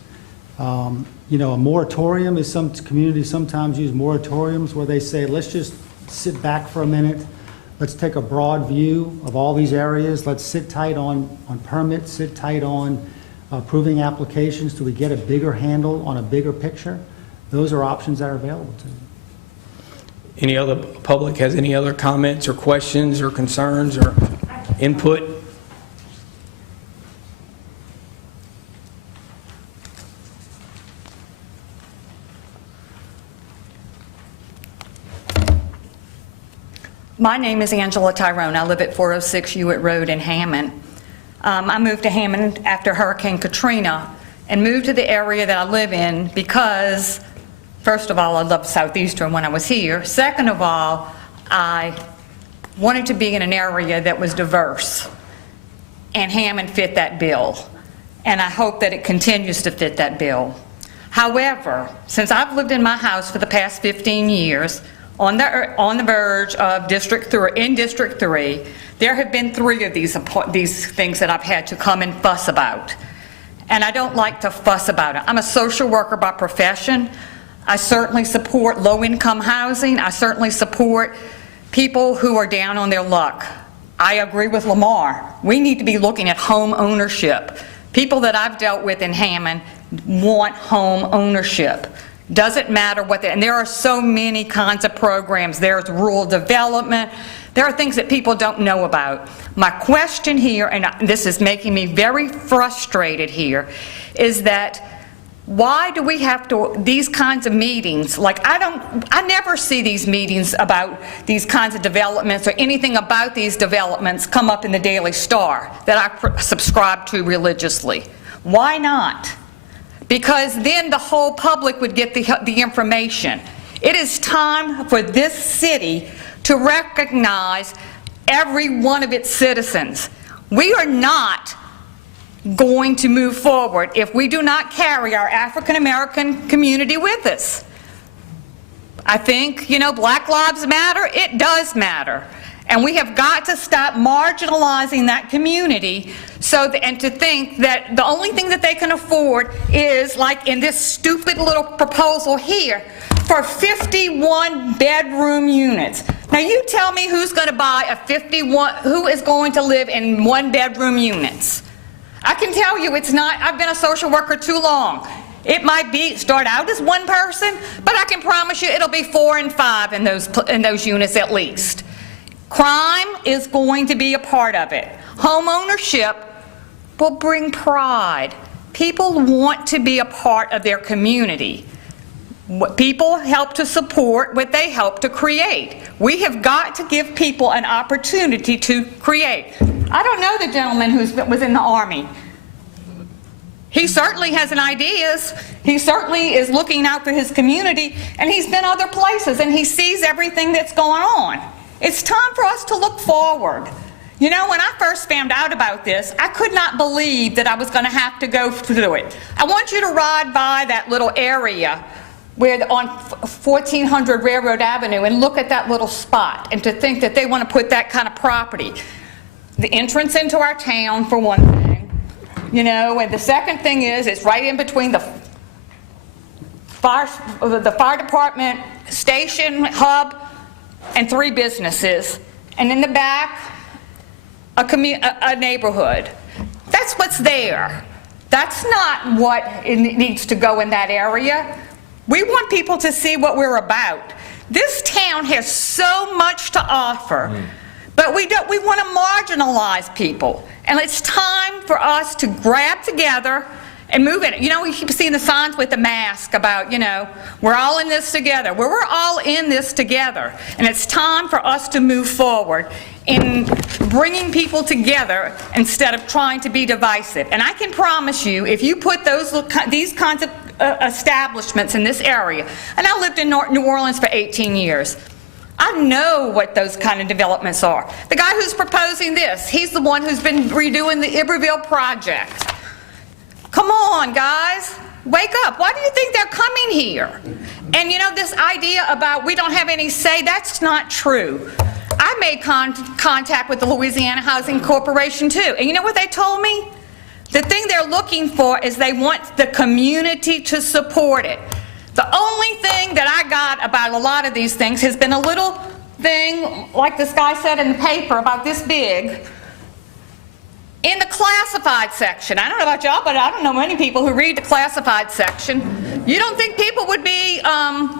A moratorium is, some communities sometimes use moratoriums where they say, let's just sit back for a minute. Let's take a broad view of all these areas. Let's sit tight on permits, sit tight on approving applications till we get a bigger handle on a bigger picture. Those are options that are available to you. Any other public has any other comments or questions or concerns or input? My name is Angela Tyrone. I live at 406 Hewitt Road in Hammond. I moved to Hammond after Hurricane Katrina and moved to the area that I live in because, first of all, I loved Southeastern when I was here. Second of all, I wanted to be in an area that was diverse, and Hammond fit that bill. And I hope that it continues to fit that bill. However, since I've lived in my house for the past 15 years, on the verge of District 3, there have been 3 of these things that I've had to come and fuss about. And I don't like to fuss about it. I'm a social worker by profession. I certainly support low-income housing. I certainly support people who are down on their luck. I agree with Lamar. We need to be looking at home ownership. People that I've dealt with in Hammond want home ownership. Doesn't matter what and there are so many kinds of programs. There's rural development. There are things that people don't know about. My question here, and this is making me very frustrated here, is that why do we have to, these kinds of meetings, like I never see these meetings about these kinds of developments or anything about these developments come up in the Daily Star that I subscribe to religiously. Why not? Because then the whole public would get the information. It is time for this city to recognize every one of its citizens. We are not going to move forward if we do not carry our African American community with us. I think, Black Lives Matter, it does matter. And we have got to stop marginalizing that community and to think that the only thing that they can afford is, like in this stupid little proposal here, for 51 bedroom units. Now you tell me who's going to buy who is going to live in 1 bedroom units. I can tell you it's not. I've been a social worker too long. It might start out as 1 person, but I can promise you it'll be 4 and 5 in those units at least. Crime is going to be a part of it. Home ownership will bring pride. People want to be a part of their community. People help to support what they help to create. We have got to give people an opportunity to create. I don't know the gentleman who was in the Army. He certainly has an ideas. He certainly is looking out for his community, and he's been other places, and he sees everything that's going on. It's time for us to look forward. When I first found out about this, I could not believe that I was going to have to go through it. I want you to ride by that little area on 1400 Railroad Avenue and look at that little spot, and to think that they want to put that kind of property. The entrance into our town, for one thing, and the second thing is it's right in between the fire department station hub and 3 businesses, and in the back a neighborhood. That's what's there. That's not what it needs to go in that area. We want people to see what we're about. This town has so much to offer, but we want to marginalize people. And it's time for us to grab together and move it. We keep seeing the signs with the mask about, we're all in this together. We're all in this together. And it's time for us to move forward in bringing people together instead of trying to be divisive. And I can promise you, if you put these kinds of establishments in this area, and I lived in New Orleans for 18 years, I know what those kind of developments are. The guy who's proposing this, he's the one who's been redoing the Iberville project. Come on, guys. Wake up. Why do you think they're coming here? And this idea about we don't have any say, that's not true. I made contact with the Louisiana Housing Corporation too. And you know what they told me? The thing they're looking for is they want the community to support it. The only thing that I got about a lot of these things has been a little thing, like this guy said in the paper, about this big, in the classified section. I don't know about y'all, but I don't know many people who read the classified section. You don't think people would be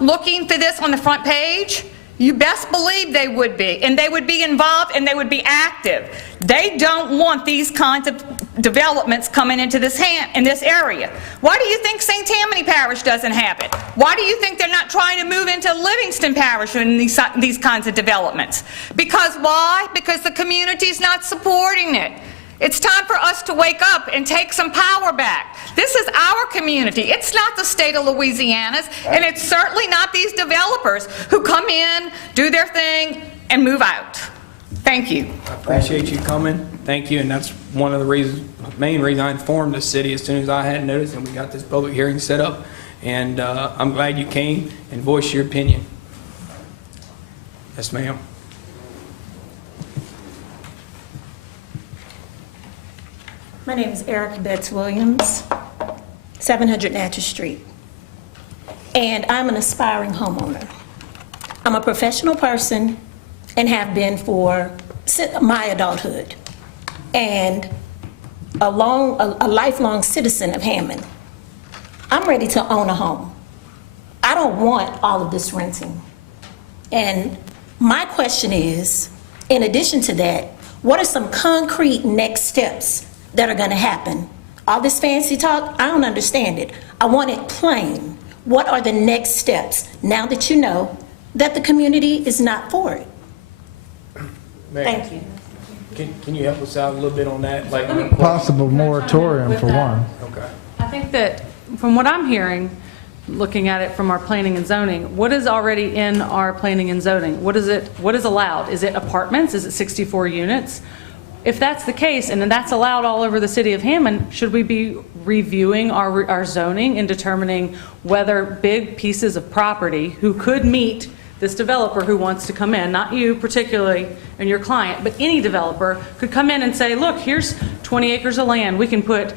looking for this on the front page? You best believe they would be, and they would be involved, and they would be active. They don't want these kinds of developments coming into this area. Why do you think St. Tammany Parish doesn't have it? Why do you think they're not trying to move into Livingston Parish in these kinds of developments? Because why? Because the community's not supporting it. It's time for us to wake up and take some power back. This is our community. It's not the state of Louisiana's, and it's certainly not these developers who come in, do their thing, and move out. Thank you. I appreciate you coming. Thank you, and that's one of the main reasons I informed the city as soon as I had noticed, and we got this public hearing set up. And I'm glad you came and voiced your opinion. Yes, ma'am. My name is Erica Betts Williams, 700 Natchez Street. and I'm an aspiring homeowner. I'm a professional person and have been for my adulthood, and a lifelong citizen of Hammond. I'm ready to own a home. I don't want all of this renting. And my question is, in addition to that, what are some concrete next steps that are going to happen? All this fancy talk, I don't understand it. I want it plain. What are the next steps now that you know that the community is not for it? Thank you. Can you help us out a little bit on that? Like Possible moratorium for one. Okay. I think that from what I'm hearing, looking at it from our planning and zoning, what is already in our planning and zoning? What is allowed? Is it apartments? Is it 64 units? If that's the case, and then that's allowed all over the city of Hammond, should we be reviewing our zoning and determining whether big pieces of property who could meet this developer who wants to come in, not you particularly and your client, but any developer could come in and say, look, here's 20 acres of land, we can put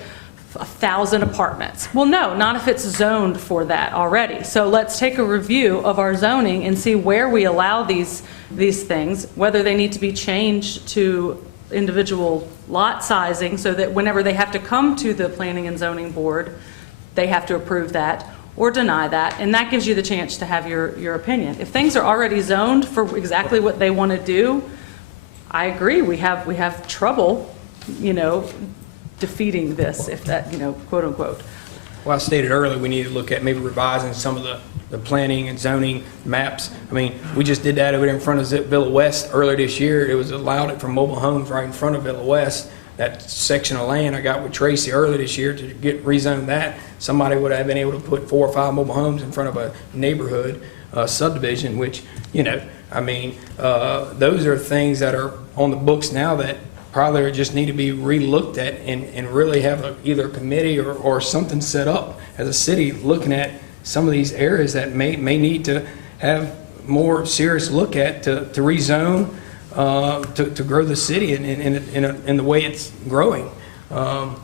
1,000 apartments. Well, no, not if it's zoned for that already. So let's take a review of our zoning and see where we allow these things, whether they need to be changed to individual lot sizing so that whenever they have to come to the planning and zoning board, they have to approve that or deny that, and that gives you the chance to have your opinion. If things are already zoned for exactly what they want to do, I agree, we have trouble, defeating this, if that, quote unquote. Well, I stated earlier, we need to look at maybe revising some of the planning and zoning maps. I mean, we just did that over there in front of Villa West earlier this year. It was allowed it for mobile homes right in front of Villa West. That section of land I got with Tracy earlier this year to get rezoned that. Somebody would have been able to put 4 or 5 mobile homes in front of a neighborhood subdivision, which, those are things that are on the books now that probably just need to be re-looked at and really have either a committee or something set up as a city looking at some of these areas that may need to have more serious look at to rezone to grow the city in the way it's growing. Go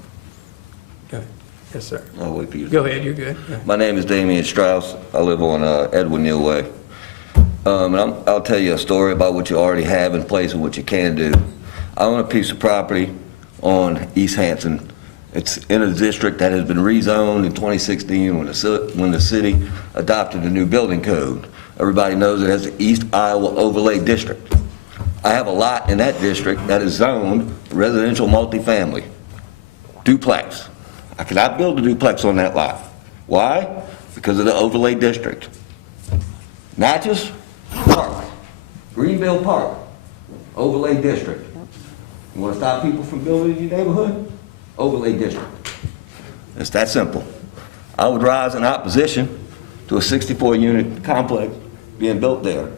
ahead. Yes, sir. I'll wait for you. Go ahead, you're good. My name is Damian Strauss. I live on Edward Neal Way. And I'll tell you a story about what you already have in place and what you can do. I own a piece of property on East Hanson. It's in a district that has been rezoned in 2016 when the city adopted the new building code. Everybody knows it as the East Iowa Overlay District. I have a lot in that district that is zoned residential multifamily, duplex. I cannot build a duplex on that lot. Why? Because of the overlay district. Natchez Park, Greenville Park, overlay district. You want to stop people from building in your neighborhood? Overlay district. It's that simple. I would rise in opposition to a 64-unit complex being built there.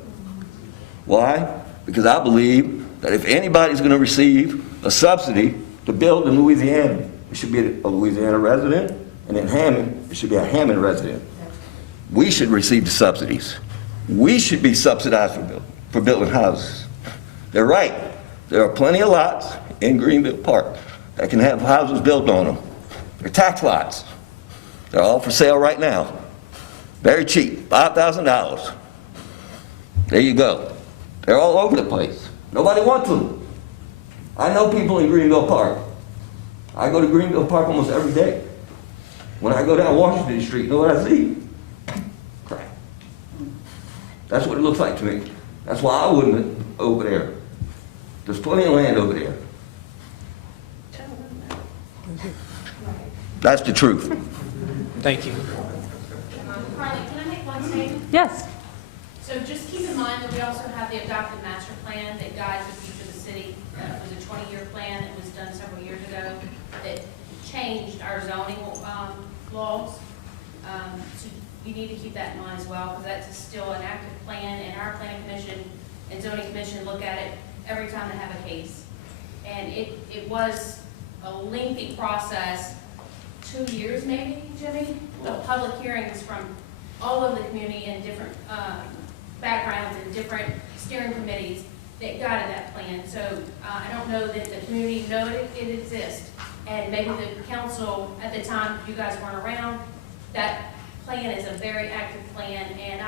Why? Because I believe that if anybody's going to receive a subsidy to build in Louisiana, it should be a Louisiana resident, and in Hammond, it should be a Hammond resident. We should receive the subsidies. We should be subsidized for building houses. They're right. There are plenty of lots in Greenville Park that can have houses built on them. They're tax lots. They're all for sale right now. Very cheap, $5,000. There you go. They're all over the place. Nobody wants them. I know people in Greenville Park. I go to Greenville Park almost every day. When I go down Washington Street, you know what I see? Crap. That's what it looks like to me. That's why I wouldn't over there. There's plenty of land over there. That's the truth. Thank you. Carly, can I make one statement? Yes. So just keep in mind that we also have the adopted master plan that guides the future of the city. It was a 20-year plan that was done several years ago that changed our zoning laws. So you need to keep that in mind as well, because that's still an active plan, and our planning commission and zoning commission look at it every time they have a case. And it was a lengthy process, 2 years maybe, Jimmy, of public hearings from all over the community and different backgrounds and different steering committees that guided that plan. So I don't know that the community know it exists. And maybe the council at the time, you guys weren't around, that plan is a very active plan, and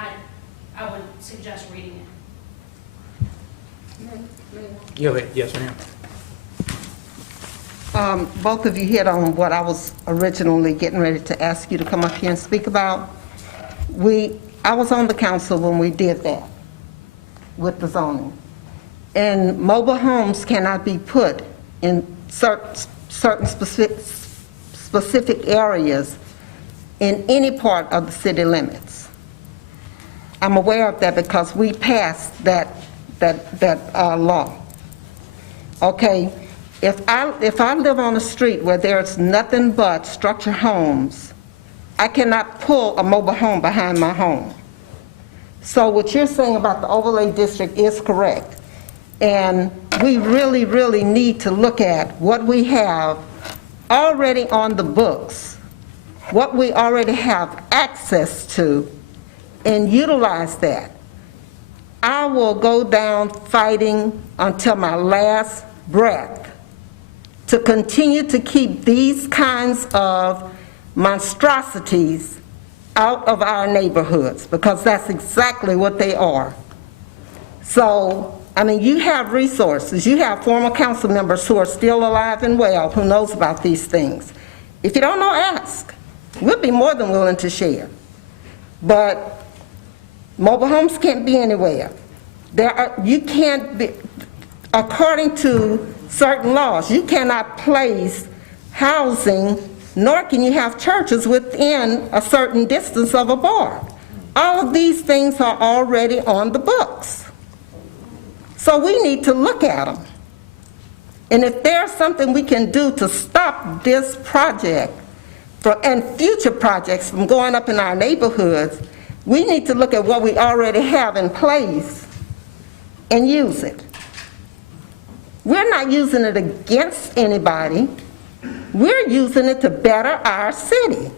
I would suggest reading it. Go ahead. Yes, ma'am. Both of you hit on what I was originally getting ready to ask you to come up here and speak about. I was on the council when we did that with the zoning. And mobile homes cannot be put in certain specific areas in any part of the city limits. I'm aware of that because we passed that law. Okay, if I live on a street where there's nothing but structured homes, I cannot pull a mobile home behind my home. So what you're saying about the overlay district is correct. And we really, really need to look at what we have already on the books, what we already have access to, and utilize that. I will go down fighting until my last breath to continue to keep these kinds of monstrosities out of our neighborhoods, because that's exactly what they are. So, I mean, you have resources. You have former council members who are still alive and well who knows about these things. If you don't know, ask. We'll be more than willing to share. But mobile homes can't be anywhere. You can't be, according to certain laws, you cannot place housing, nor can you have churches within a certain distance of a bar. All of these things are already on the books. So we need to look at them. And if there's something we can do to stop this project and future projects from going up in our neighborhoods, we need to look at what we already have in place and use it. We're not using it against anybody. We're using it to better our city.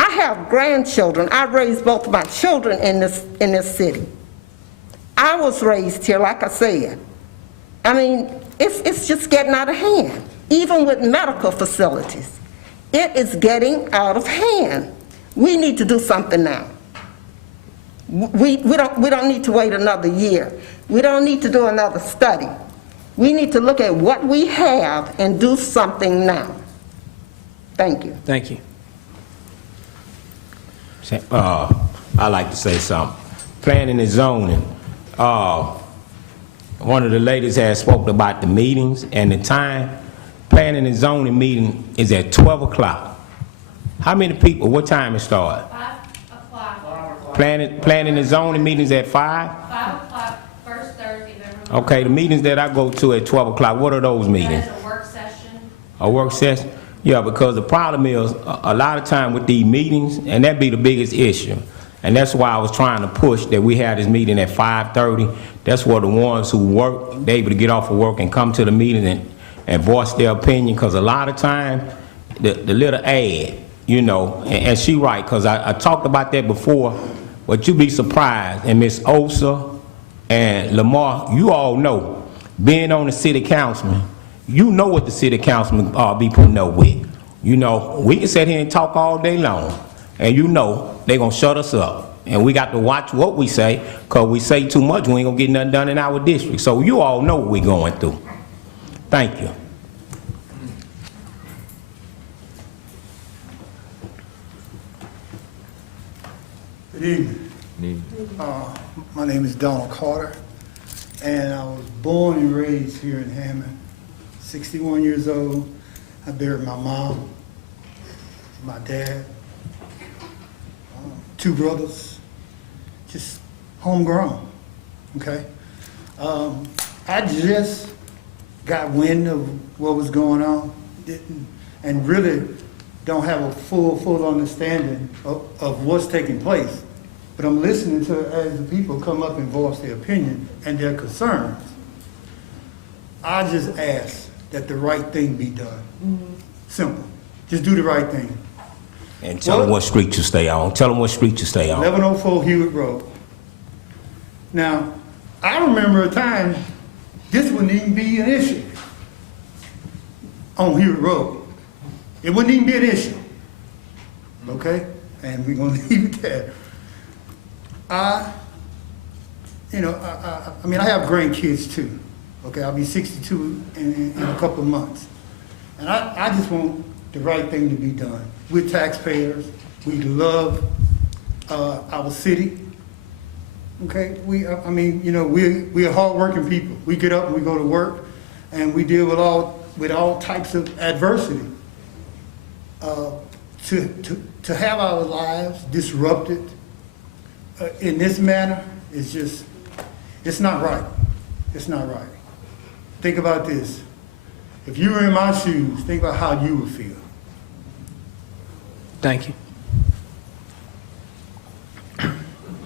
I have grandchildren. I raised both of my children in this city. I was raised here, like I said. I mean, it's just getting out of hand, even with medical facilities. It is getting out of hand. We need to do something now. We don't need to wait another year. We don't need to do another study. We need to look at what we have and do something now. Thank you. Thank you. I like to say something. Planning and zoning. One of the ladies has spoken about the meetings and the time. Planning and zoning meeting is at 12 o'clock. How many people, what time it start? 5 o'clock. Planning and zoning meetings at 5? 5 o'clock, first Thursday of every month. Okay, the meetings that I go to at 12 o'clock, what are those meetings? That is a work session. A work session? Yeah, because the problem is, a lot of time with these meetings, and that be the biggest issue. And that's why I was trying to push that we had this meeting at 5:30. That's where the ones who work, they able to get off of work and come to the meeting and voice their opinion, because a lot of time, the little ad, you know, and she right, because I talked about that before, but you be surprised, and Miss Osa and Lamar, you all know, being on the city councilman, you know what the city councilman be putting up with. You know, we can sit here and talk all day long, and you know they gonna shut us up. And we got to watch what we say, because we say too much, we ain't gonna get nothing done in our district. So you all know what we're going through. Thank you. Good evening. My name is Donald Carter, and I was born and raised here in Hammond. 61 years old. I buried my mom, my dad, 2 brothers, just homegrown, okay? I just got wind of what was going on and really don't have a full understanding of what's taking place. But I'm listening to as the people come up and voice their opinion and their concerns. I just ask that the right thing be done. Simple. Just do the right thing. And tell them what street you stay on. Tell them what street you stay on. 1104 Hewitt Road. Now, I remember a time this wouldn't even be an issue on Hewitt Road. It wouldn't even be an issue. Okay? and we're gonna leave it there. I mean, I have grandkids too, okay? I'll be 62 in a couple of months. And I just want the right thing to be done. We're taxpayers, we love our city, okay? We're hardworking people. We get up and we go to work, and we deal with all types of adversity. To have our lives disrupted in this manner is just, it's not right. It's not right. Think about this. If you were in my shoes, think about how you would feel. Thank you.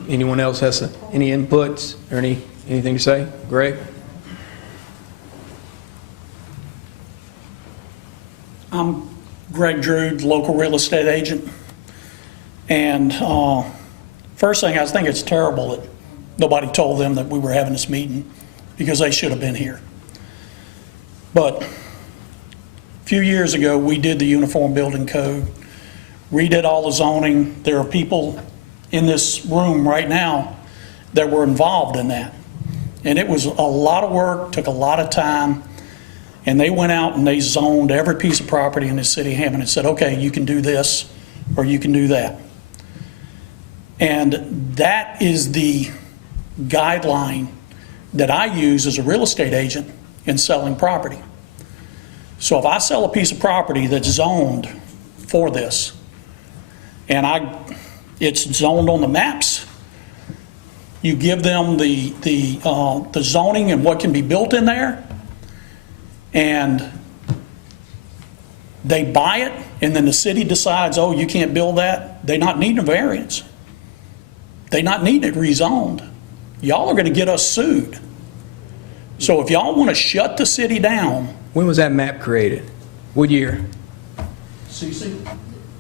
Anyone else has any inputs or anything to say? Greg? I'm Greg Drew, local real estate agent. And first thing, I think it's terrible that nobody told them that we were having this meeting, because they should have been here. But a few years ago, we did the Uniform Building Code, redid all the zoning. There are people in this room right now that were involved in that. And it was a lot of work, took a lot of time. And they went out and they zoned every piece of property in the city of Hammond and said, okay, you can do this or you can do that. And that is the guideline that I use as a real estate agent in selling property. So if I sell a piece of property that's zoned for this, and it's zoned on the maps, you give them the zoning and what can be built in there, and they buy it, and then the city decides, oh, you can't build that, they're not needing a variance. They're not needing it rezoned. Y'all are going to get us sued. So if y'all want to shut the city down. When was that map created? What year? CC?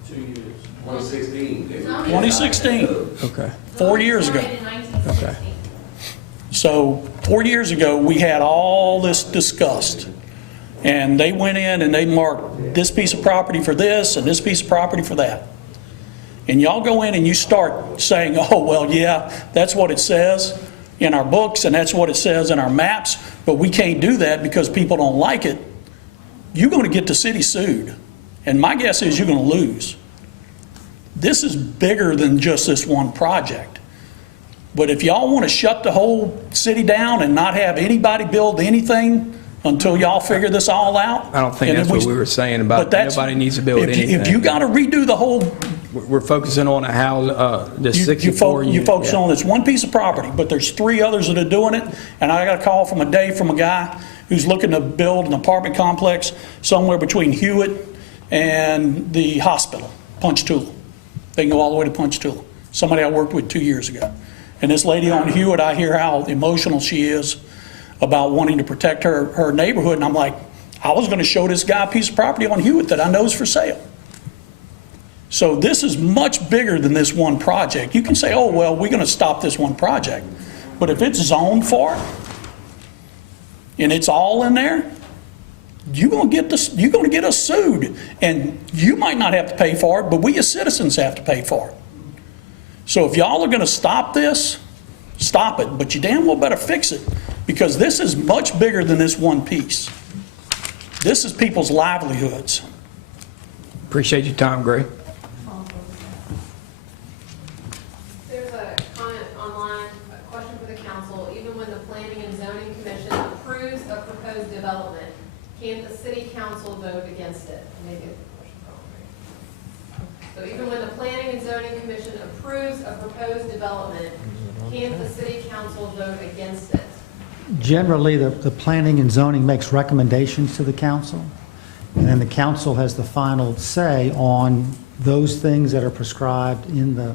2 years. 2016. 2016. Okay. 4 years ago. Okay. So 4 years ago, we had all this discussed. And they went in and they marked this piece of property for this and this piece of property for that. And y'all go in and you start saying, oh, well, yeah, that's what it says in our books and that's what it says in our maps, but we can't do that because people don't like it. You're going to get the city sued. And my guess is you're going to lose. This is bigger than just this one project. But if y'all want to shut the whole city down and not have anybody build anything until y'all figure this all out. I don't think that's what we were saying about nobody needs to build anything. If you got to redo the whole. We're focusing on how the 64 You focus on this one piece of property, but there's 3 others that are doing it. And I got a call from a guy who's looking to build an apartment complex somewhere between Hewitt and the hospital, Punchtoula. They can go all the way to Punchtoula. Somebody I worked with 2 years ago. And this lady on Hewitt, I hear how emotional she is about wanting to protect her neighborhood. And I'm like, I was going to show this guy a piece of property on Hewitt that I know is for sale. So this is much bigger than this one project. You can say, oh, well, we're going to stop this one project. But if it's zoned for it, and it's all in there, you're going to get us sued. And you might not have to pay for it, but we as citizens have to pay for it. So if y'all are going to stop this, stop it. But you damn well better fix it, because this is much bigger than this one piece. This is people's livelihoods. Appreciate your time, Greg. There's a comment online, a question for the council. Even when the Planning and Zoning Commission approves a proposed development, can't the city council vote against it? Maybe a question for all three. So even when the Planning and Zoning Commission approves a proposed development, can't the city council vote against it? Generally, the planning and zoning makes recommendations to the council, and then the council has the final say on those things that are prescribed in the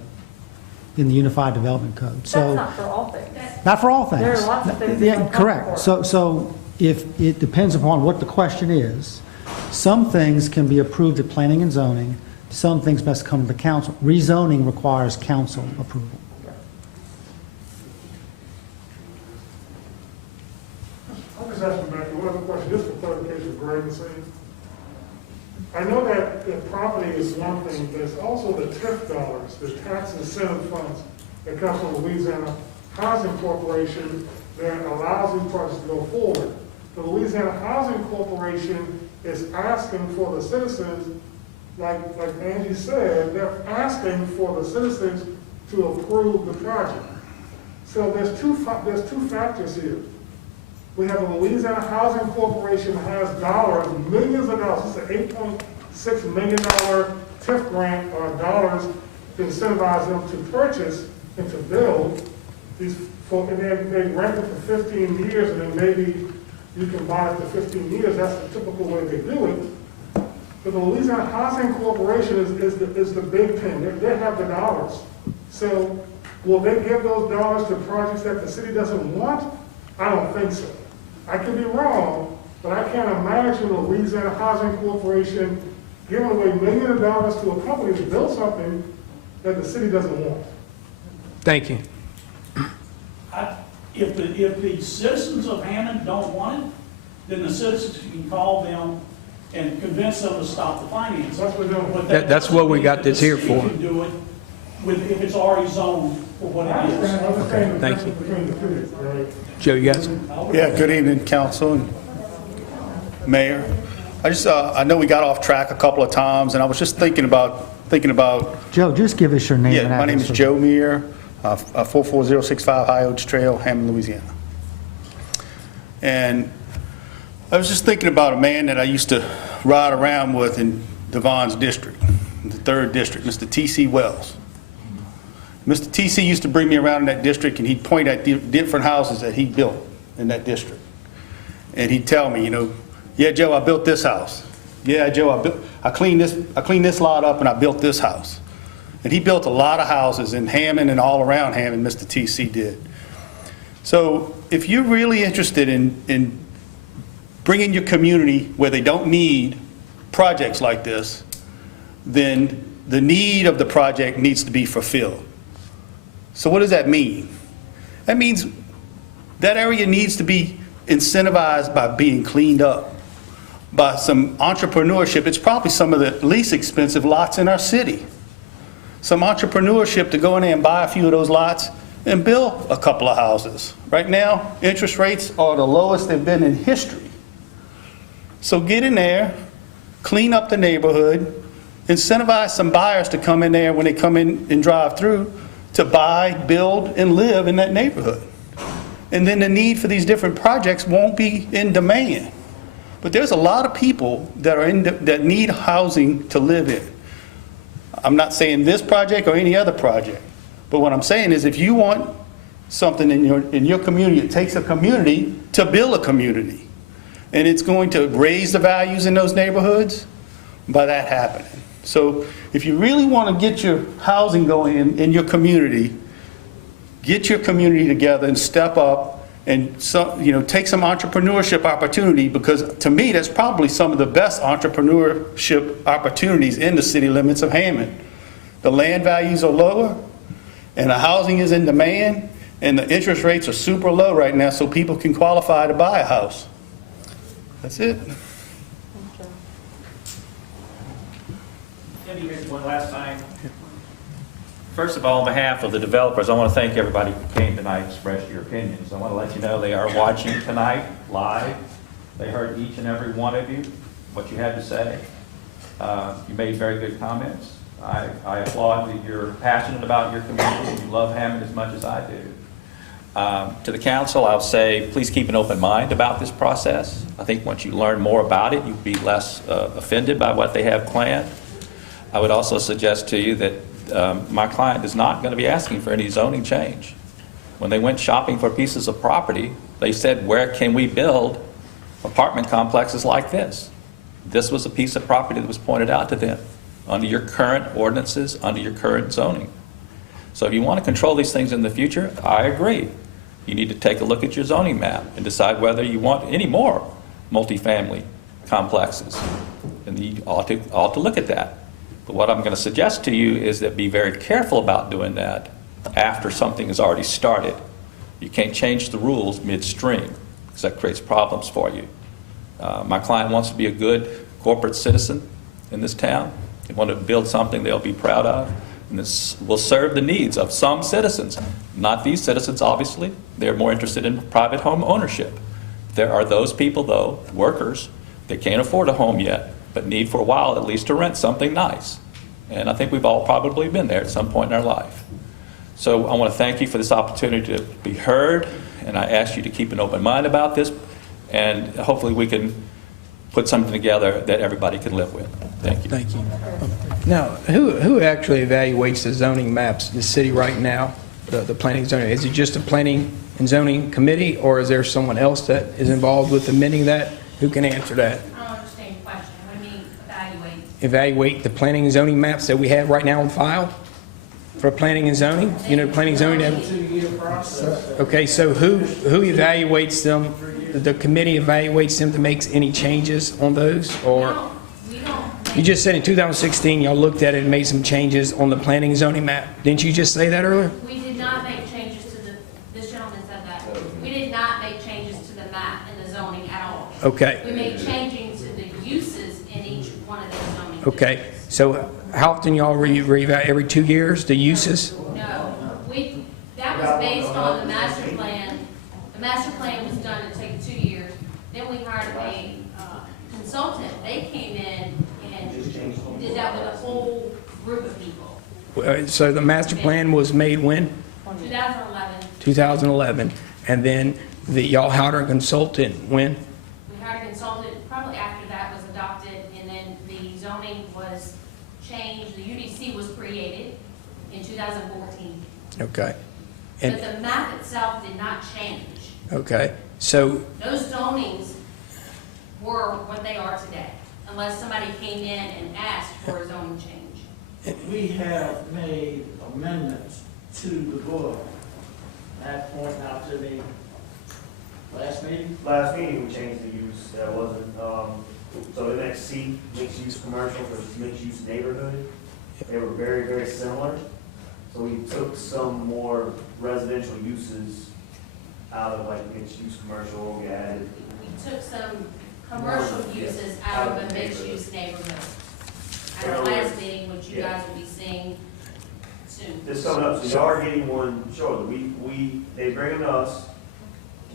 Unified Development Code. So That's not for all things. not for all things. There are lots of things that Yeah, don't come correct. before. So if it depends upon what the question is, some things can be approved at planning and zoning, some things must come to the council. Rezoning requires council approval. I'm just asking back, one other question, just for clarification, Greg was saying, I know that the property is one thing, but it's also the TIF dollars, the tax incentive funds that come from Louisiana Housing Corporation that allows these projects to go forward. The Louisiana Housing Corporation is asking for the citizens, like Angie said, they're asking for the citizens to approve the project. So there's two factors here. We have the Louisiana Housing Corporation that has dollars, millions of dollars. It's an $8.6 million TIF grant or dollars to incentivize them to purchase and to build these, and then they rent it for 15 years, and then maybe you can buy it for 15 years. That's the typical way they do it. But the Louisiana Housing Corporation is the big pin. They have the dollars. So will they give those dollars to projects that the city doesn't want? I don't think so. I could be wrong, but I can't imagine the Louisiana Housing Corporation giving away millions of dollars to a company to build something that the city doesn't want. Thank you. If the citizens of Hammond don't want it, then the citizens can call them and convince them to stop the finance. That's what we're doing. That's what we got this here for. The city can do it if it's already zoned for what it is. Okay, thank you. Joe, you guys? Yeah, good evening, council and mayor. I know we got off track a couple of times, and I was just thinking about, Joe, just give us your name and yeah, address. my name is Joe Meir, 44065 High Oaks Trail, Hammond, Louisiana. And I was just thinking about a man that I used to ride around with in Devon's district, the 3rd district, Mr. T.C. Wells. Mr. T.C. used to bring me around in that district, and he'd point at different houses that he built in that district. And he'd tell me, yeah, Joe, I built this house. Yeah, Joe, I cleaned this lot up and I built this house. And he built a lot of houses in Hammond and all around Hammond, Mr. T.C. did. So if you're really interested in bringing your community where they don't need projects like this, then the need of the project needs to be fulfilled. So what does that mean? That means that area needs to be incentivized by being cleaned up, by some entrepreneurship. It's probably some of the least expensive lots in our city. Some entrepreneurship to go in there and buy a few of those lots and build a couple of houses. Right now, interest rates are the lowest they've been in history. So get in there, clean up the neighborhood, incentivize some buyers to come in there when they come in and drive through to buy, build, and live in that neighborhood. And then the need for these different projects won't be in demand. But there's a lot of people that need housing to live in. I'm not saying this project or any other project, but what I'm saying is if you want something in your community, it takes a community to build a community. And it's going to raise the values in those neighborhoods by that happening. So if you really want to get your housing going in your community, get your community together and step up and take some entrepreneurship opportunity, because to me that's probably some of the best entrepreneurship opportunities in the city limits of Hammond. The land values are lower and the housing is in demand and the interest rates are super low right now, so people can qualify to buy a house. That's it. One last time. First of all, on behalf of the developers, I want to thank everybody who came tonight and expressed your opinions. I want to let you know they are watching tonight live. They heard each and every one of you, what you had to say. You made very good comments. I applaud that you're passionate about your community and you love Hammond as much as I do. To the council, I'll say, please keep an open mind about this process. I think once you learn more about it, you'll be less offended by what they have planned. I would also suggest to you that my client is not going to be asking for any zoning change. When they went shopping for pieces of property, they said, where can we build apartment complexes like this? This was a piece of property that was pointed out to them under your current ordinances, under your current zoning. So if you want to control these things in the future, I agree. You need to take a look at your zoning map and decide whether you want any more multifamily complexes. And you ought to look at that. But what I'm going to suggest to you is that be very careful about doing that after something is already started. You can't change the rules midstream because that creates problems for you. My client wants to be a good corporate citizen. in this town. They want to build something they'll be proud of, and this will serve the needs of some citizens. Not these citizens, obviously. They're more interested in private home ownership. There are those people, though, workers, that can't afford a home yet, but need for a while at least to rent something nice. And I think we've all probably been there at some point in our life. So I want to thank you for this opportunity to be heard, and I ask you to keep an open mind about this, and hopefully we can put something together that everybody can live with. Thank you. Thank you. Now, who actually evaluates the zoning maps in the city right now, the planning and zoning? Is it just a planning and zoning committee, or is there someone else that is involved with amending that? Who can answer that? I don't understand your question. What do you mean evaluate? Evaluate the planning and zoning maps that we have right now on file for planning and zoning? You know, planning and zoning. Okay, so who evaluates them? The committee evaluates them to make any changes on those, or? You just said in 2016 y'all looked at it and made some changes on the planning and zoning map. Didn't you just say that earlier? We did not make changes to this gentleman said that. We did not make changes to the map and the zoning at all. Okay. We made changes to the uses in each one of those zoning. Okay, so how often y'all reevaluate? Every 2 years, the uses? No, that was based on the master plan. The master plan was done to take 2 years. Then we hired a consultant. They came in and did that with a whole group of people. So the master plan was made when? 2011, 2011. And then y'all hired a consultant when? we hired a consultant, probably after that was adopted, and then the zoning was changed, the UDC was created in 2014. Okay. But the map itself did not change. Okay, so, Those zonings were what they are today, unless somebody came in and asked for a zoning change. We have made amendments to the book. That point out to me last meeting? Last meeting, we changed the use. That wasn't, so MXC, mixed use commercial versus mixed use neighborhood. They were very, very similar. So we took some more residential uses out of like mixed use commercial. We added. We took some commercial uses out of a mixed use neighborhood. At our last meeting, which you guys will be seeing soon. This coming up, so y'all are getting one shortly. They bring them to us,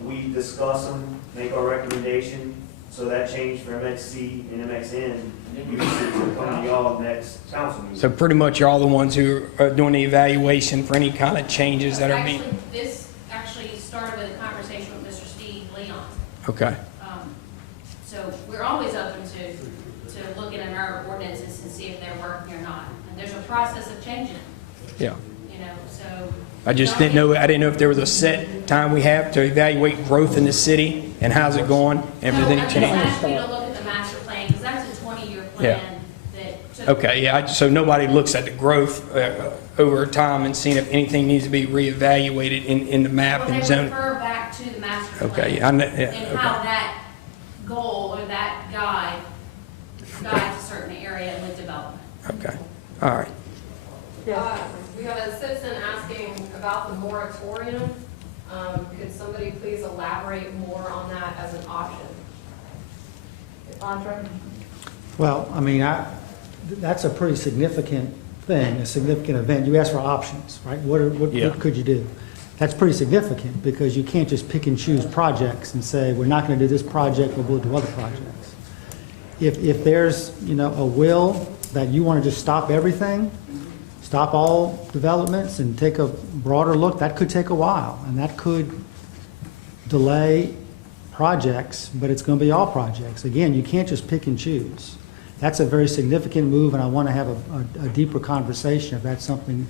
we discuss them, make our recommendation, so that change for MXC and MXN, uses will come to y'all next council meeting. so pretty much you're all the ones who are doing the evaluation for any kind of changes that are being, Actually, this actually started with a conversation with Mr. Steve Leon. okay. So we're always open to looking at our ordinances and see if they're working or not. And there's a process of changing them, Yeah. you know, so. I just didn't know if there was a set time we have to evaluate growth in the city and how's it going, and if there's any I just changes. asked you to look at the master plan, because that's a 20-year Yeah. plan that took. Okay, yeah, so nobody looks at the growth over time and seeing if anything needs to be reevaluated in the map Well, and they zone. refer back to the master plan. Okay, yeah, And okay. how that goal or that guides a certain area with development. Okay, all right. We have a citizen asking about the moratorium. Could somebody please elaborate more on that as an option? Andre? Well, I mean, that's a pretty significant thing, a significant event. You asked for options, right? What could you do? That's pretty significant, because you can't just pick and choose projects and say, we're not going to do this project, but we'll do other projects. If there's, a will that you want to just stop everything, stop all developments and take a broader look, that could take a while, and that could delay projects, but it's going to be all projects. Again, you can't just pick and choose. That's a very significant move, and I want to have a deeper conversation if that's something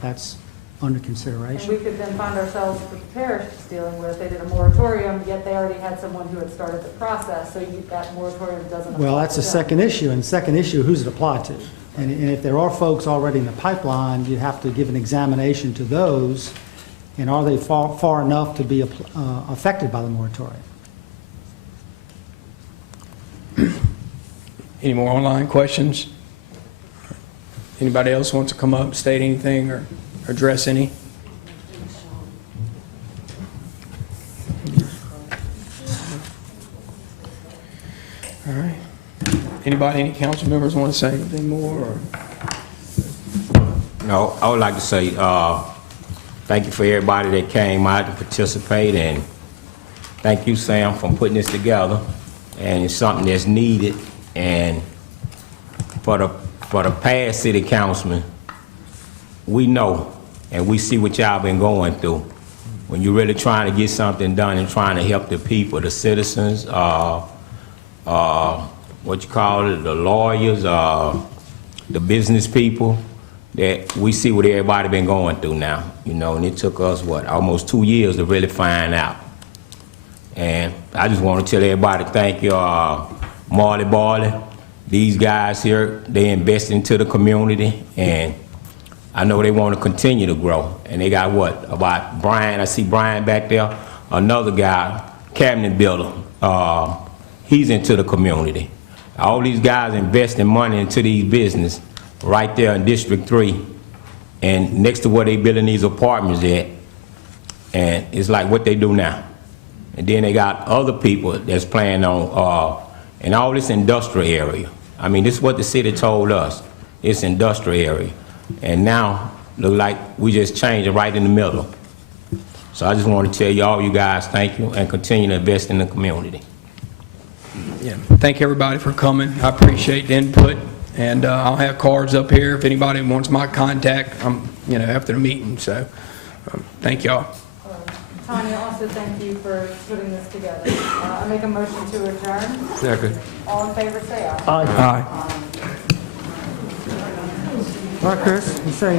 that's under And consideration. we could then find ourselves with the parish dealing with, they did a moratorium, yet they already had someone who had started the process, so that moratorium doesn't apply. Well, that's to a them. second issue, and the second issue, who's it apply to? And if there are folks already in the pipeline, you'd have to give an examination to those, and are they far enough to be affected by the moratorium? Any more online questions? Anybody else wants to come up, state anything, or address any? All right. Anybody, any council members want to say anything more? Or? No, I would like to say thank you for everybody that came out to participate, and thank you, Sam, for putting this together. And it's something that's needed. And for the past city councilman, we know and we see what y'all been going through. When you're really trying to get something done and trying to help the people, the citizens, what you call it, the lawyers, the business people, that we see what everybody been going through now, you know, and it took us, what, almost 2 years to really find out. And I just want to tell everybody thank you, Marley Barley. These guys here, they invest into the community, and I know they want to continue to grow. And they got what, about Brian, I see Brian back there, another guy, cabinet builder, he's into the community. All these guys investing money into these business right there in District 3 and next to where they building these apartments at. And it's like what they do now. And then they got other people that's planning on, in all this industrial area. I mean, this is what the city told us. It's industrial area. And now, look like we just changed it right in the middle. So I just want to tell you all, you guys, thank you, and continue to invest in the community. Yeah, thank everybody for coming. I appreciate the input, and I'll have cards up here if anybody wants my contact. After the meeting. So, thank y'all. Tanya, also thank you for putting this together. I make a motion to adjourn. Second. All in favor, say aye. Aye. All right, Chris, you say.